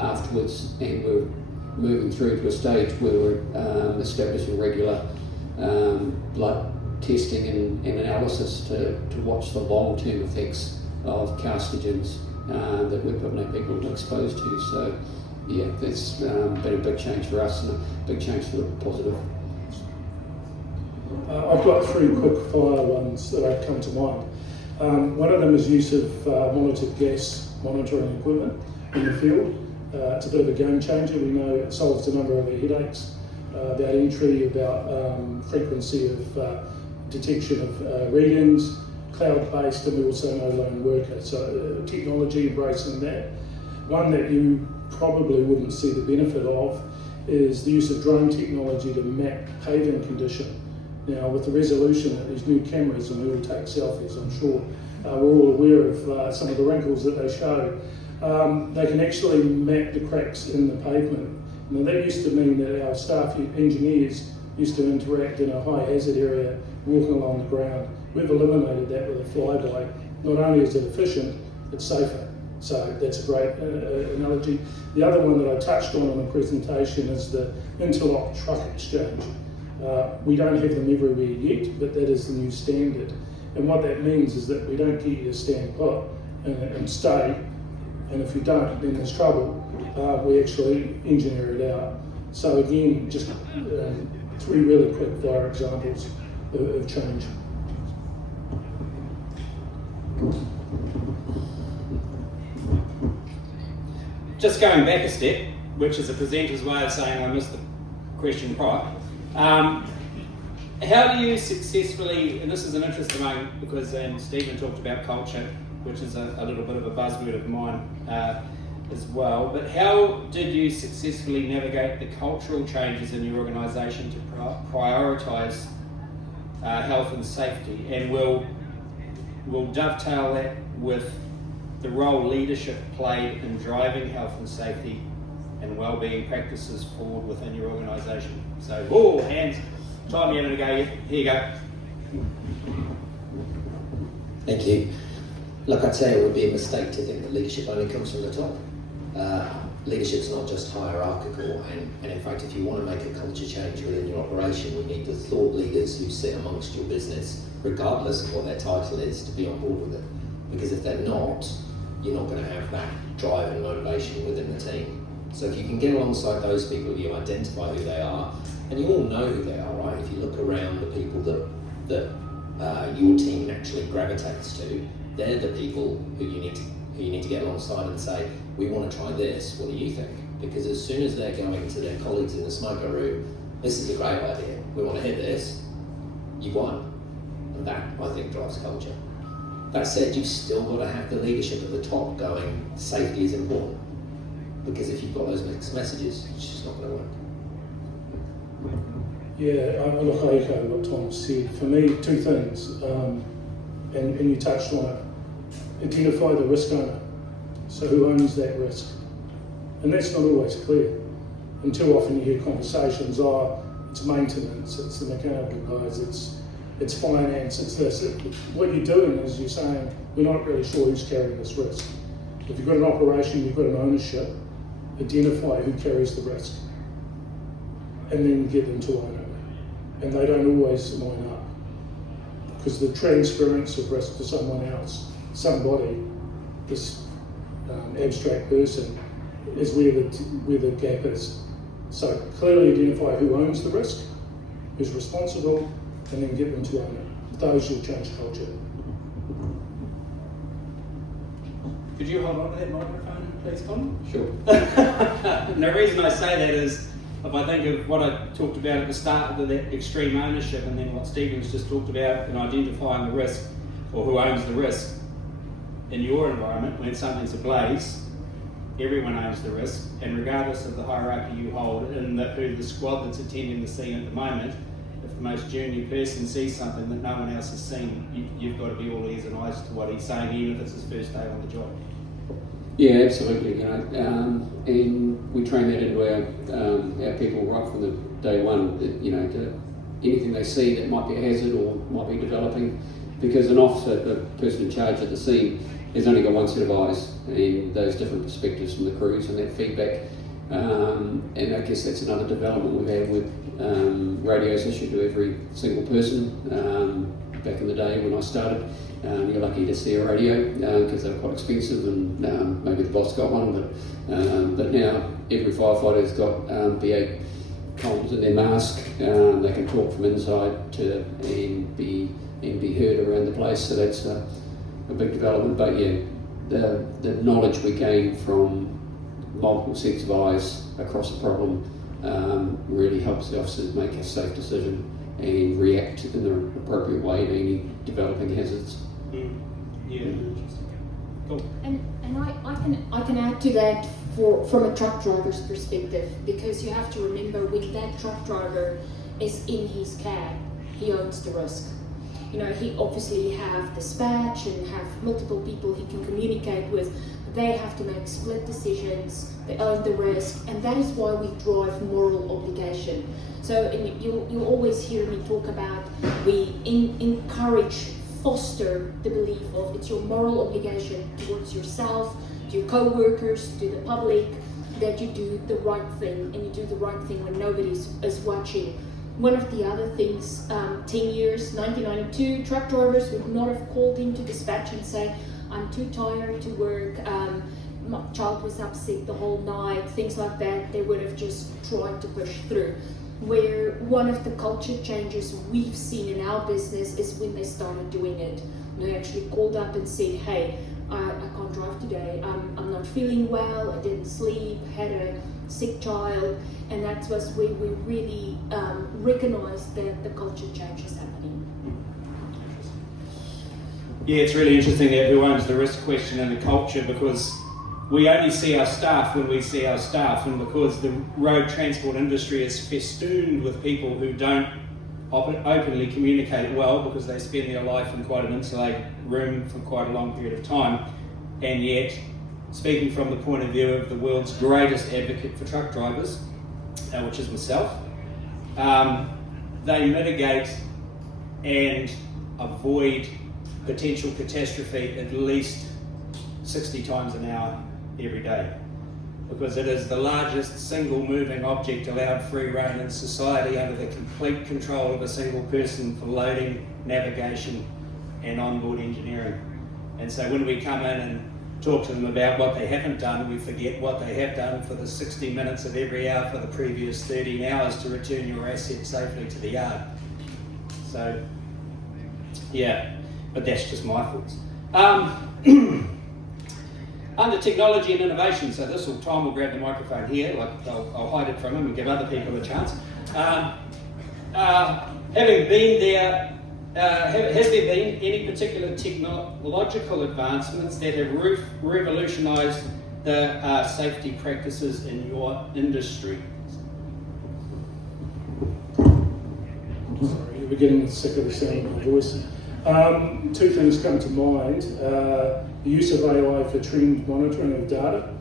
afterwards, and we're moving through to a stage where we're establishing regular blood testing and analysis to watch the long-term effects of carcinogens that we're putting our people exposed to. So yeah, that's been a big change for us and a big change for the positive. I've got three quick fire ones that have come to mind. One of them is use of monitored gas monitoring equipment in the field. It's a bit of a game changer. We know it solves a number of our headaches about entry, about frequency of detection of readings, cloud-based, and we also know lone worker. So technology, embracing that. One that you probably wouldn't see the benefit of is the use of drone technology to map paving condition. Now, with the resolution of these new cameras, and we all take selfies, I'm sure we're all aware of some of the wrinkles that they show. They can actually map the cracks in the pavement. Now, that used to mean that our staff engineers used to interact in a high hazard area, walking along the ground. We've eliminated that with a flyby. Not only is it efficient, it's safer. So that's a great analogy. The other one that I touched on in the presentation is the interlock truck exchange. We don't have them everywhere yet, but that is the new standard. And what that means is that we don't get you to stand put and stay, and if you don't, then there's trouble. We actually engineer it out. So again, just three really quick fire examples of change. Just going back a step, which is a presenter's way of saying I missed the question prior. How do you successfully, and this is an interesting one because Stephen talked about culture, which is a little bit of a buzzword of mine as well, but how did you successfully navigate the cultural changes in your organisation to prioritise health and safety, and will dovetail that with the role leadership played in driving health and safety and wellbeing practices forward within your organisation? So, hands, time you having a go, here you go. Thank you. Look, I'd say it would be a mistake to think that leadership only comes from the top. Leadership's not just hierarchical, and in fact, if you want to make a culture change within your operation, you need the thought leaders who sit amongst your business, regardless of what their title is, to be on board with it. Because if they're not, you're not going to have that drive and motivation within the team. So if you can get alongside those people, you identify who they are, and you all know who they are, right? If you look around the people that your team naturally gravitates to, they're the people who you need to get alongside and say, we want to try this, what do you think? Because as soon as they're going to their colleagues in the smoker room, this is a great idea, we want to hit this, you won. And that, I think, drives culture. That said, you've still got to have the leadership at the top going, safety is important. Because if you've got those mixed messages, it's just not going to work. Yeah, look, I echo what Tom said. For me, two things, and you touched on it. Identify the risk owner. So who owns that risk? And that's not always clear. And too often you hear conversations, it's maintenance, it's the mechanical guys, it's finance, it's this. What you're doing is you're saying, we're not really sure who's carrying this risk. If you've got an operation, you've got an ownership, identify who carries the risk. And then get them to own it. And they don't always line up. Because the transference of risk to someone else, somebody, this abstract person, is where the gap is. So clearly identify who owns the risk, who's responsible, and then get them to own it. Those will change culture. Could you hold on to that microphone, please, Colin? Sure. And the reason I say that is, if I think of what I talked about at the start of that extreme ownership, and then what Stephen's just talked about in identifying the risk, or who owns the risk, in your environment, when something's ablaze, everyone owns the risk, and regardless of the hierarchy you hold, and who the squad that's attending the scene at the moment, if the most junior person sees something that no one else has seen, you've got to be all ears and eyes to what he's saying, even if it's his first day on the job. Yeah, absolutely. And we train that into our people right from the day one. To anything they see that might be a hazard or might be developing, because an officer, the person in charge of the scene, has only got one set of eyes and those different perspectives from the crews and that feedback. And I guess that's another development we've had with radios issued to every single person. Back in the day when I started, you're lucky to see a radio because they were quite expensive, and maybe the boss got one, but now every firefighter's got B8 comms in their mask. They can talk from inside to and be heard around the place. So that's a big development. But yeah, the knowledge we gain from multiple sets of eyes across a problem really helps the officers make a safe decision and react in the appropriate way to any developing hazards. Yeah, cool. And I can add to that from a truck driver's perspective, because you have to remember, when that truck driver is in his cab, he owns the risk. He obviously have dispatch and have multiple people he can communicate with. They have to make split decisions, they own the risk, and that is why we drive moral obligation. So, and you'll always hear me talk about, we encourage, foster the belief of it's your moral obligation towards yourself, to your co-workers, to the public, that you do the right thing, and you do the right thing when nobody is watching. One of the other things, 10 years, 1992, truck drivers would not have called into dispatch and say, I'm too tired to work, my child was upset the whole night, things like that. They would have just tried to push through. Where one of the culture changes we've seen in our business is when they started doing it. They actually called up and said, hey, I can't drive today, I'm not feeling well, I didn't sleep, had a sick child, and that was where we really recognized that the culture change is happening. Yeah, it's really interesting that who owns the risk question in the culture, because we only see our staff when we see our staff, and because the road transport industry is festooned with people who don't openly communicate well, because they spend their life in quite an insulated room for quite a long period of time, and yet, speaking from the point of view of the world's greatest advocate for truck drivers, which is myself, they mitigate and avoid potential catastrophe at least 60 times an hour every day, because it is the largest single moving object allowed free rein in society under the complete control of a single person for loading, navigation and onboard engineering. And so when we come in and talk to them about what they haven't done, we forget what they have done for the 60 minutes of every hour for the previous 13 hours to return your asset safely to the yard. So, yeah, but that's just my thoughts. Under technology and innovation, so Tom will grab the microphone here, like I'll hide it from him and give other people a chance. Having been there, has there been any particular technological advancements that have revolutionised the safety practices in your industry? Sorry, we're getting sick of the sound of my voice. Two things come to mind. The use of AI for trend monitoring of data.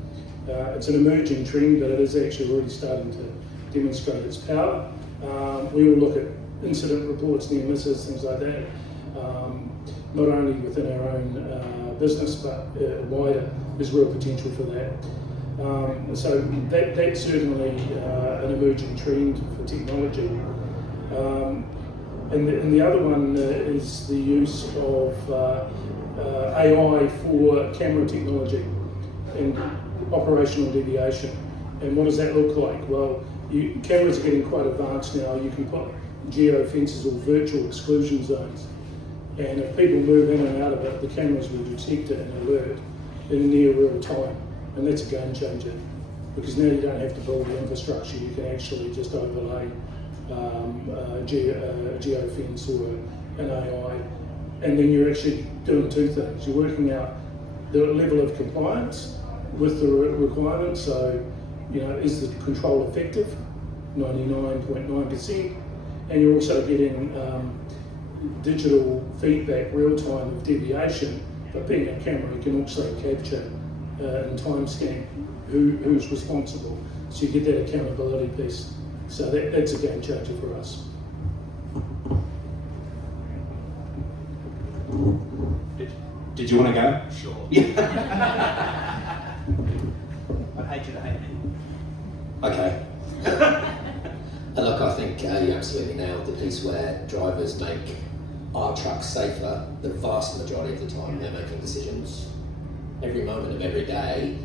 It's an emerging trend, but it is actually already starting to demonstrate its power. We all look at incident reports, near misses, things like that, not only within our own business, but wider. There's real potential for that. So that's certainly an emerging trend for technology. And the other one is the use of AI for camera technology and operational deviation. And what does that look like? Well, cameras are getting quite advanced now. You can put geo fences or virtual exclusion zones. And if people move in and out of it, the cameras will detect it and alert in near real time. And that's a game changer, because now you don't have to build the infrastructure. You can actually just overlay a geo fence or an AI, and then you're actually doing two things. You're working out the level of compliance with the requirements. So, is the control effective? 99.9%. And you're also getting digital feedback real time of deviation. But being a camera, you can also capture and timestamp who's responsible. So you get that accountability piece. So that's a game changer for us. Did you want to go? Sure. Yeah. I'd hate you to hate me. Okay. Look, I think you absolutely nailed the piece where drivers make our trucks safer. The vast majority of the time they're making decisions. Every moment of every day,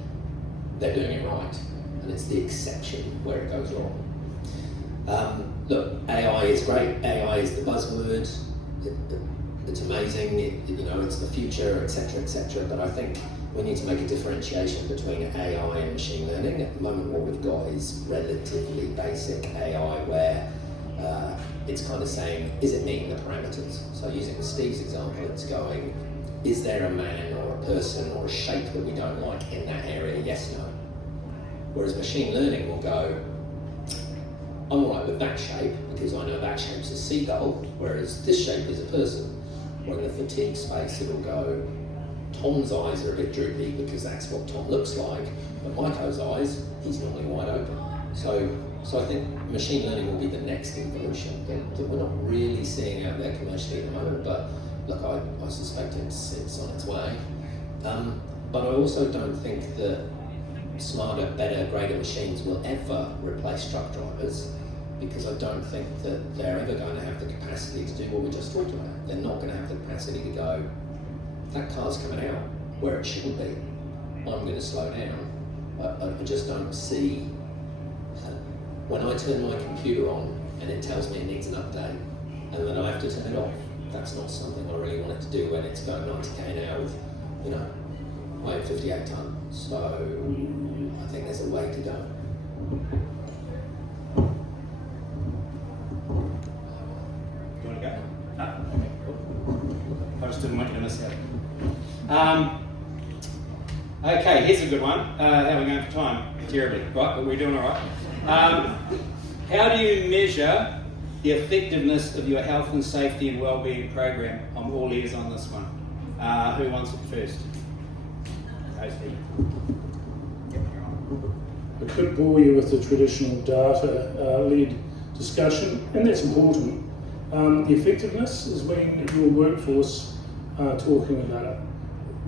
they're doing it right. And it's the exception where it goes wrong. Look, AI is great. AI is the buzzword. It's amazing. It's the future, etc., etc. But I think we need to make a differentiation between AI and machine learning. At the moment, what we've got is relatively basic AI, where it's kind of saying, is it meeting the parameters? So using Steve's example, it's going, is there a man or a person or a shape that we don't like in that area? Yes, no. Whereas machine learning will go, I'm all right with that shape because I know that shape's a seagull, whereas this shape is a person. Or in the fatigue space, it'll go, Tom's eyes are a bit droopy because that's what Tom looks like, but Maiko's eyes, he's normally wide open. So I think machine learning will be the next evolution that we're not really seeing out there commercially at the moment, but look, I suspect it's on its way. But I also don't think that smarter, better, greater machines will ever replace truck drivers, because I don't think that they're ever going to have the capacity to do what we just talked about. They're not going to have the capacity to go, that car's coming out where it should be, I'm going to slow down. I just don't see, when I turn my computer on and it tells me it needs an update, and then I have to turn it off, that's not something I really want it to do when it's going 90k an hour with, weighing 58 tonne. So I think there's a way to go. I just didn't want you to miss out. Okay, here's a good one. How are we going for time? Terribly, right? But we're doing all right. How do you measure the effectiveness of your health and safety and wellbeing program? I'm all ears on this one. Who wants it first? I could bore you with the traditional data-led discussion, and that's important. The effectiveness is when your workforce are talking about it,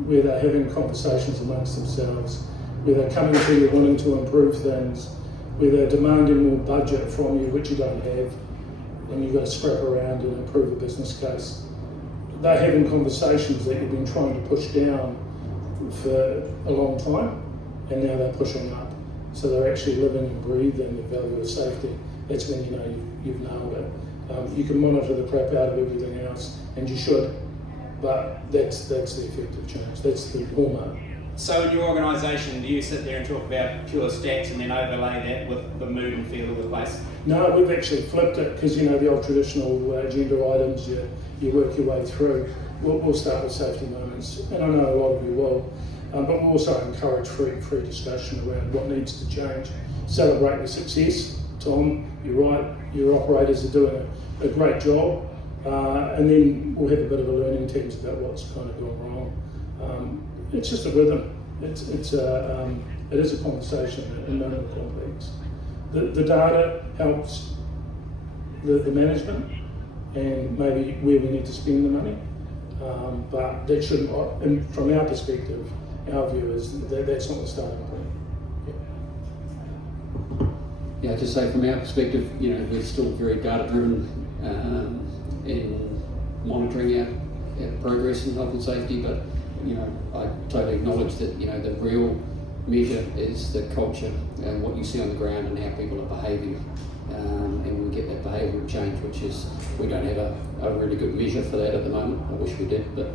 where they're having conversations amongst themselves, where they're coming to you wanting to improve things, where they're demanding more budget from you, which you don't have, and you've got to scrap around and improve a business case. They're having conversations that you've been trying to push down for a long time, and now they're pushing up. So they're actually living and breathing the value of safety. That's when you know you've nailed it. You can monitor the crap out of everything else, and you should, but that's the effective change. That's the hallmark. So in your organisation, do you sit there and talk about pure stats and then overlay that with the mood and feel of the place? No, we've actually flipped it, because you know the old traditional agenda items, you work your way through. We'll start with safety moments, and I know a lot of you will, but we'll also encourage free discussion around what needs to change. Celebrate the success. Tom, you're right, your operators are doing a great job, and then we'll have a bit of a learning teams about what's kind of gone wrong. It's just a rhythm. It is a conversation, and none of the complex. The data helps the management and maybe where we need to spend the money, but that shouldn't. And from our perspective, our view is that's not the starting point. Yeah, to say from our perspective, you know, we're still very data driven in monitoring our progress in health and safety, but you know, I totally acknowledge that, you know, the real measure is the culture and what you see on the ground and how people are behaving, and we get that behavioural change, which is, we don't have a really good measure for that at the moment. I wish we did, but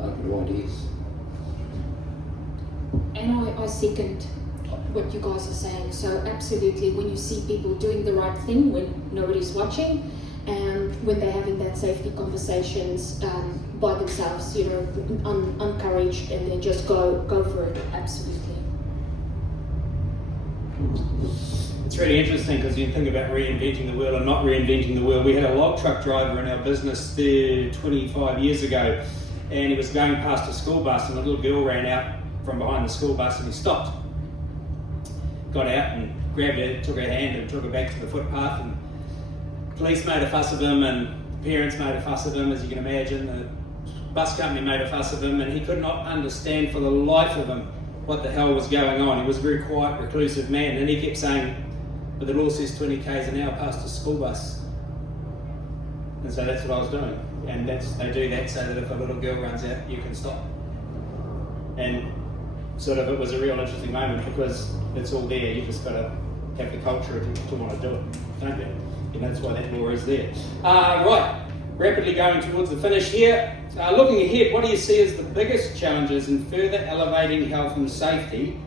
open to ideas. And I second what you guys are saying. So absolutely, when you see people doing the right thing when nobody's watching, and when they're having that safety conversations by themselves, you know, uncouraged, and then just go for it. Absolutely. It's really interesting because you think about reinventing the wheel and not reinventing the wheel. We had a log truck driver in our business there 25 years ago, and he was going past a school bus, and a little girl ran out from behind the school bus, and he stopped, got out and grabbed her, took her hand and took her back to the footpath, and police made a fuss of him, and parents made a fuss of him, as you can imagine. The bus company made a fuss of him, and he could not understand for the life of him what the hell was going on. He was a very quiet, reclusive man, and he kept saying, but the law says 20 k's an hour past a school bus. And so that's what I was doing. And they do that so that if a little girl runs out, you can stop. And sort of it was a real interesting moment, because it's all there. You just got to have the culture to want to do it, don't you? You know, that's why that law is there. Right, rapidly going towards the finish here. Looking ahead, what do you see as the biggest challenges in further elevating health and safety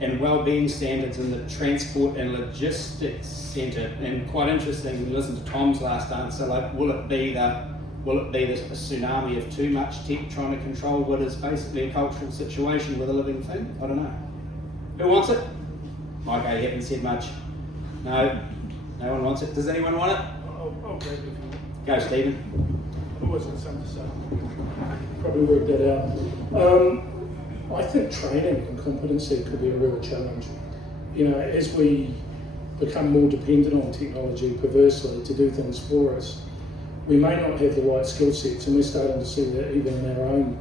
and wellbeing standards in the transport and logistics centre? And quite interesting, we listened to Tom's last answer. Like, will it be the tsunami of too much tech trying to control what is basically a cultural situation with a living thing? I don't know. Who wants it? Mike, you haven't said much. No. No one wants it. Does anyone want it? I'll grab it if you want. Go, Stephen. I've always got something to say. Probably work that out. I think training and competency could be a real challenge. You know, as we become more dependent on technology, perversely, to do things for us, we may not have the right skill sets, and we're starting to see that even in our own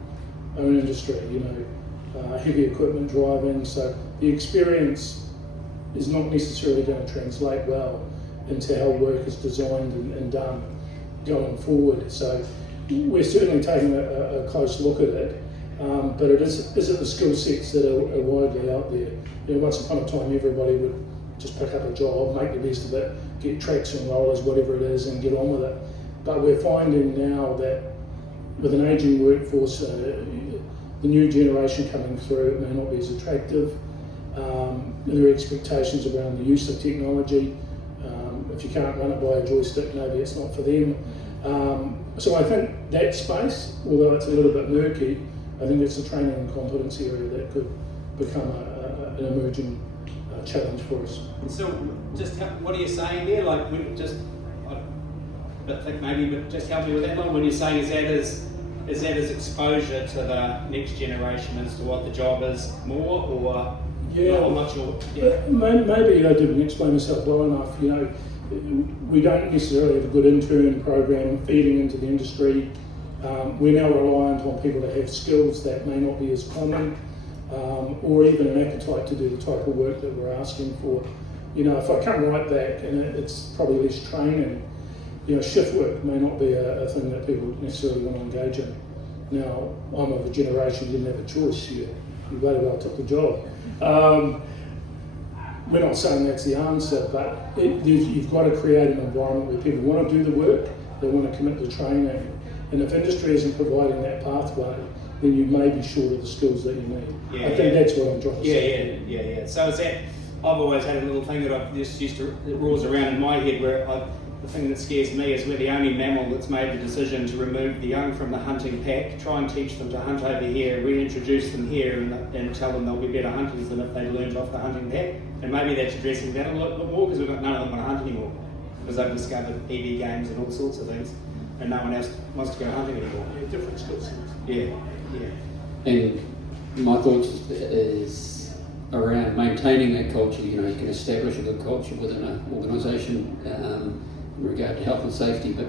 industry. You know, heavy equipment driving. So the experience is not necessarily going to translate well into how work is designed and done going forward. So we're certainly taking a close look at it, but is it the skill sets that are widely out there? You know, once upon a time, everybody would just pick up a job, make the best of it, get tracks and rollers, whatever it is, and get on with it. But we're finding now that with an ageing workforce, the new generation coming through, it may not be as attractive. There are expectations around the use of technology. If you can't run it by a joystick, maybe it's not for them. So I think that space, although it's a little bit murky, I think it's a training and competence area that could become an emerging challenge for us. So, what are you saying there? Like, but just help me with that one. When you're saying is that as exposure to the next generation as to what the job is more, or yeah, I'm not sure. Yeah. Maybe I didn't explain myself well enough. You know, we don't necessarily have a good intern program feeding into the industry. We're now reliant on people to have skills that may not be as common, or even an appetite to do the type of work that we're asking for. You know, if I come right back, and it's probably less training, you know, shift work may not be a thing that people necessarily want to engage in. Now, I'm of a generation didn't have a choice. You bloody well took the job. We're not saying that's the answer, but you've got to create an environment where people want to do the work, they want to commit to training, and if industry isn't providing that pathway, then you may be short of the skills that you need. I think that's what I'm trying to say. Yeah. So it's that, I've always had a little thing that I've just used to, it rolls around in my head where the thing that scares me is we're the only mammal that's made the decision to remove the young from the hunting pack, try and teach them to hunt over here, reintroduce them here and tell them they'll be better hunters than if they learned off the hunting pack. And maybe that's addressing that a little bit more because we've got none of them want to hunt anymore because they've discovered EV games and all sorts of things and no one else wants to go hunting anymore. Yeah, different skill sets. Yeah. And my thoughts is around maintaining that culture. You can establish a good culture within an organisation in regard to health and safety, but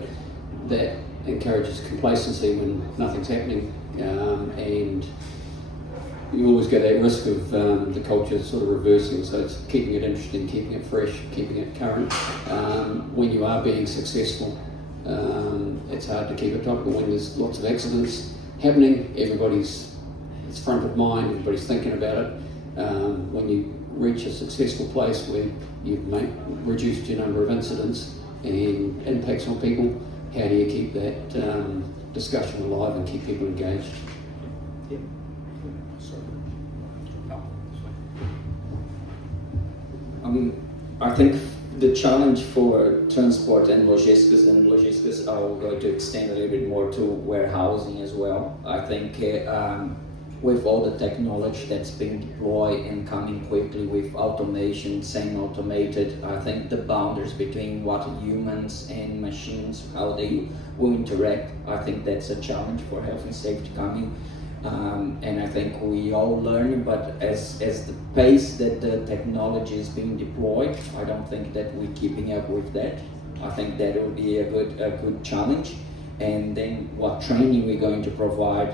that encourages complacency when nothing's happening, and you always get that risk of the culture sort of reversing. So it's keeping it interesting, keeping it fresh, keeping it current. When you are being successful, it's hard to keep it topical when there's lots of accidents happening. It's front of mind, everybody's thinking about it. When you reach a successful place where you've reduced your number of incidents and impacts on people, how do you keep that discussion alive and keep people engaged? Yep. I think the challenge for transport and logistics, I'll go to extend a little bit more to warehousing as well. I think with all the technology that's being deployed and coming quickly with automation, semi-automated, I think the boundaries between what humans and machines, how they will interact, I think that's a challenge for health and safety coming. And I think we all learn, but as the pace that the technology is being deployed, I don't think that we're keeping up with that. I think that will be a good challenge. And then what training we're going to provide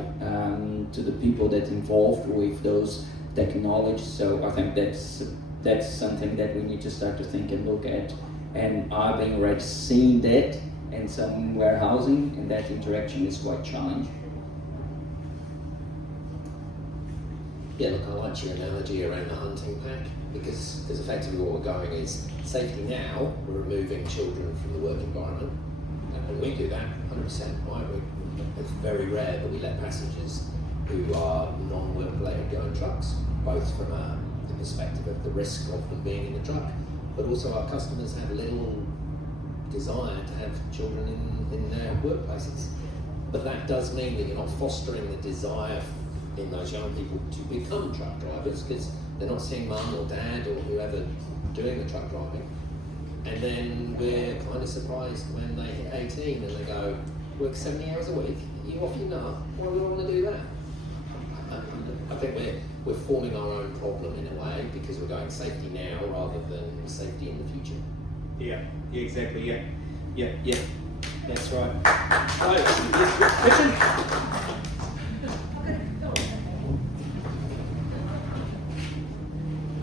to the people that involved with those technologies. So I think that's something that we need to start to think and look at. And I've been already seeing that in some warehousing, and that interaction is quite challenging. Yeah, look, I liked your analogy around the hunting pack because effectively what we're going is safety now, we're removing children from the work environment, and we do that 100%, right? It's very rare that we let passengers who are non-work related go in trucks, both from the perspective of the risk of them being in the truck, but also our customers have little desire to have children in their workplaces. But that does mean that you're not fostering the desire in those young people to become truck drivers because they're not seeing mum or dad or whoever doing the truck driving. And then we're kind of surprised when they hit 18 and they go, work 70 hours a week, you off your nut, why would I want to do that? I think we're forming our own problem in a way because we're going safety now rather than safety in the future. Yeah, exactly, yeah. That's right. Oh, yes, question?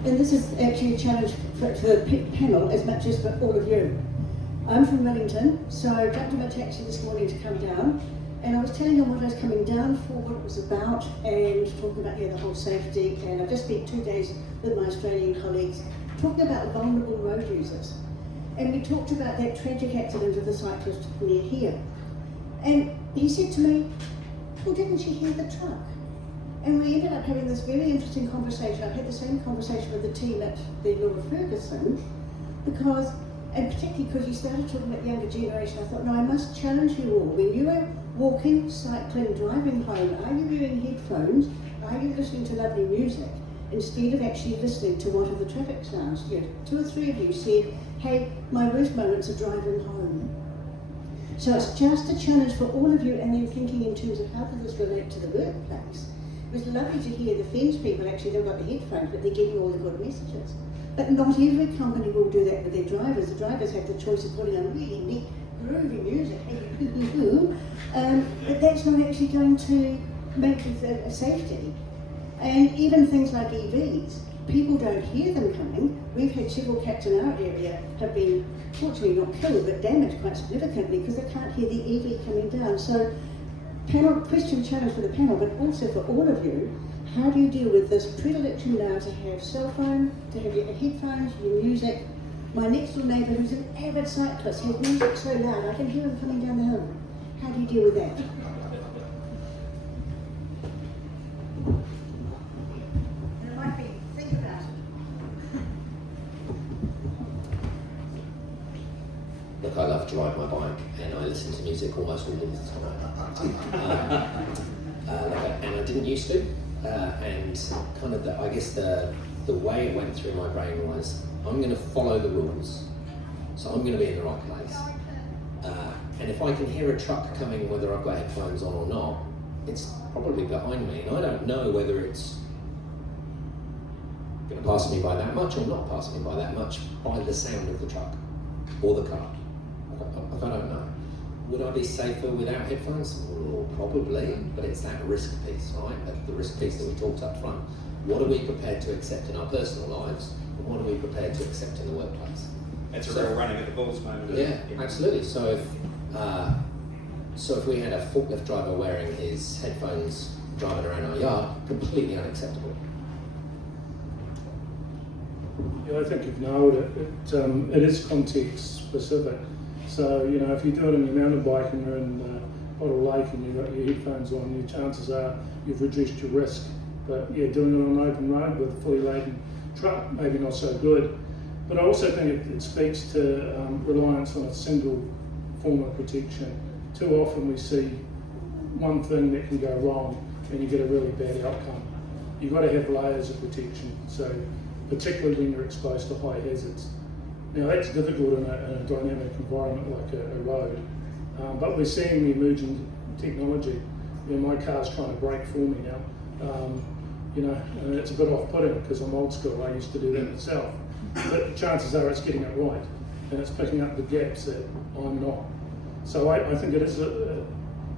And this is actually a challenge for the panel as much as for all of you. I'm from Wellington, so I jumped in my taxi this morning to come down, and I was telling them what I was coming down for, what it was about, and talking about the whole safety. And I've just spent 2 days with my Australian colleagues talking about vulnerable road users. And we talked about that tragic accident of the cyclist near here. And he said to me, well, didn't you hear the truck? And we ended up having this very interesting conversation. I've had the same conversation with the team at the Laura Ferguson, because, and particularly because you started talking about the younger generation, I thought, no, I must challenge you all. When you are walking, cycling, driving home, are you wearing headphones? Are you listening to lovely music? Instead of actually listening to what are the traffic sounds? You know, 2 or 3 of you said, hey, my worst moments are driving home. So it's just a challenge for all of you, and then thinking in terms of how does this relate to the workplace. It was lovely to hear the fence people, actually they've got the headphones, but they're getting all the good messages. But not every company will do that with their drivers. The drivers have the choice of putting on really neat, groovy music, but that's not actually going to make it a safety. And even things like EVs, people don't hear them coming. We've had several cats in our area have been, fortunately not killed, but damaged quite significantly because they can't hear the EV coming down. So panel question challenge for the panel, but also for all of you. How do you deal with this predilection now to have cell phone, to have your headphones, your music? My next door neighbour, who's an avid cyclist, has music so loud I can hear him coming down the hill. How do you deal with that? And it might be, think about it. Look, I love to ride my bike and I listen to music almost all the time. And I didn't used to. And kind of, I guess the way it went through my brain was, I'm going to follow the rules. So I'm going to be in the right place. And if I can hear a truck coming, whether I've got headphones on or not, it's probably behind me. And I don't know whether it's going to pass me by that much or not pass me by that much by the sound of the truck or the car. I don't know. Would I be safer without headphones? Well, probably, but it's that risk piece, right? The risk piece that we talked up front. What are we prepared to accept in our personal lives, and what are we prepared to accept in the workplace? That's a real running at the bulls moment. Yeah, absolutely. So if we had a forklift driver wearing his headphones driving around our yard, completely unacceptable. Yeah, I think you've nailed it. It is context specific. So, you know, if you do it on your mountain bike and you're in Bottle Lake and you've got your headphones on, your chances are you've reduced your risk. But yeah, doing it on an open road with a fully laden truck, maybe not so good. But I also think it speaks to reliance on a single form of protection. Too often we see one thing that can go wrong and you get a really bad outcome. You've got to have layers of protection, so particularly when you're exposed to high hazards. Now that's difficult in a dynamic environment like a road, but we're seeing the emerging technology. You know, my car's trying to brake for me now. You know, and it's a bit off-putting because I'm old school. I used to do that myself. But chances are it's getting it right, and it's picking up the gaps that I'm not. So I think it is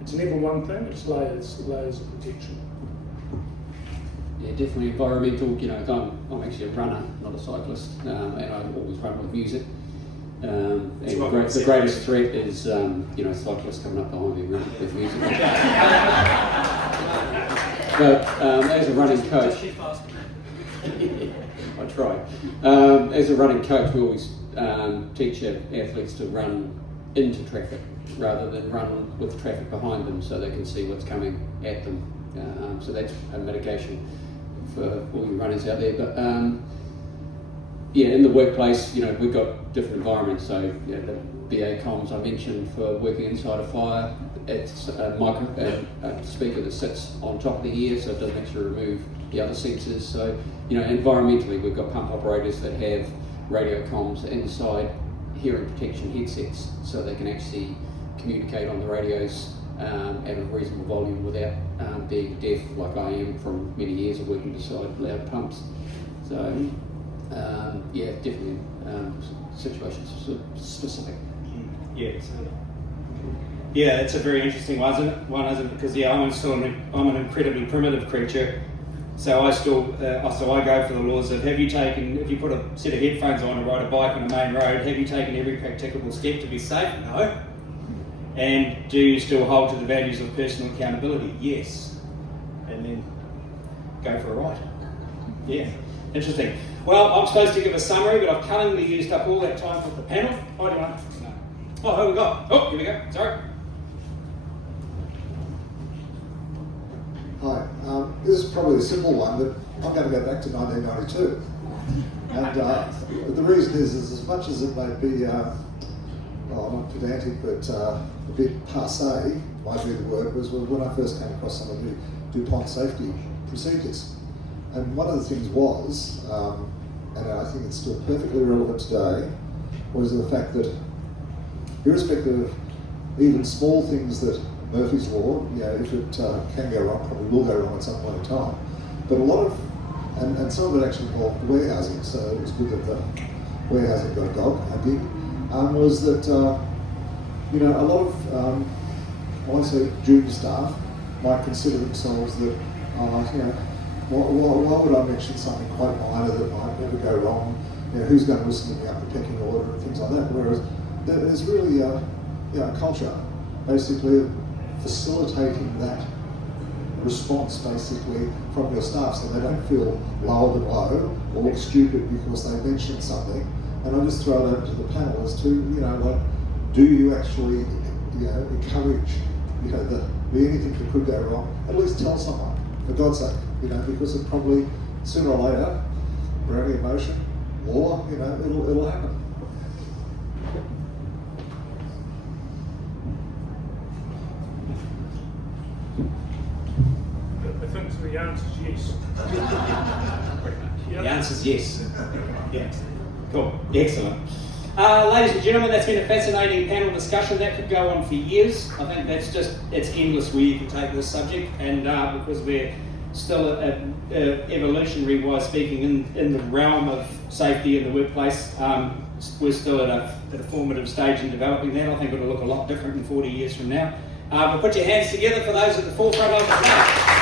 it's never one thing. It's layers of protection. Yeah, definitely environmental. You know, I'm actually a runner, not a cyclist, and I always run with music. And the greatest threat is, you know, cyclists coming up behind me with music. But as a running coach, I try. As a running coach, we always teach our athletes to run into traffic rather than run with traffic behind them, so they can see what's coming at them. So that's a mitigation for all you runners out there. But yeah, in the workplace, you know, we've got different environments. So you know, the BA comms I mentioned for working inside a fire, it's a speaker that sits on top of the ear, so it doesn't actually remove the other sensors. So, you know, environmentally, we've got pump operators that have radio comms inside hearing protection headsets, so they can actually communicate on the radios at a reasonable volume without being deaf, like I am from many years of working beside loud pumps. So, yeah, definitely situation specific. Yeah, it's a very interesting one, isn't it? Because yeah, I'm an incredibly primitive creature, so I go for the laws of if you put a set of headphones on and ride a bike on a main road, have you taken every practicable step to be safe? No. And do you still hold to the values of personal accountability? Yes. And then go for a ride. Yeah, interesting. Well, I'm supposed to give a summary, but I've cunningly used up all that time with the panel. Oh, do you want? No. Oh, here we go. Oh, here we go. Sorry. Hi, this is probably a simple one, but I'm going to go back to 1992. And the reason is as much as it may be, not pedantic, but a bit passé, might be the word, was when I first came across some of the DuPont safety procedures. And one of the things was, and I think it's still perfectly relevant today, was the fact that irrespective of even small things that Murphy's Law, you know, if it can go wrong, probably will go wrong at some point in time. But a lot of, and some of it actually involved warehousing, so it was good that the warehousing got a dog, I think, was that, you know, a lot of, I want to say junior staff might consider themselves that, you know, why would I mention something quite minor that might never go wrong? You know, who's going to listen to me up the pecking order and things like that? Whereas there's really, you know, a culture, basically, facilitating that response basically from your staff, so they don't feel lower than low or look stupid because they mentioned something. And I just throw it over to the panel as to, do you actually, encourage, anything that could go wrong, at least tell someone, for God's sake, because it probably, sooner or later, we're only emotion, or, it'll happen. I think the answer is yes. The answer is yes. Yeah. Cool. Excellent. Ladies and gentlemen, that's been a fascinating panel discussion. That could go on for years. I think it's endless where you can take this subject, and because we're still, evolutionary wise speaking, in the realm of safety in the workplace, we're still at a formative stage in developing that. I think it'll look a lot different in 40 years from now. But put your hands together for those at the forefront of the panel.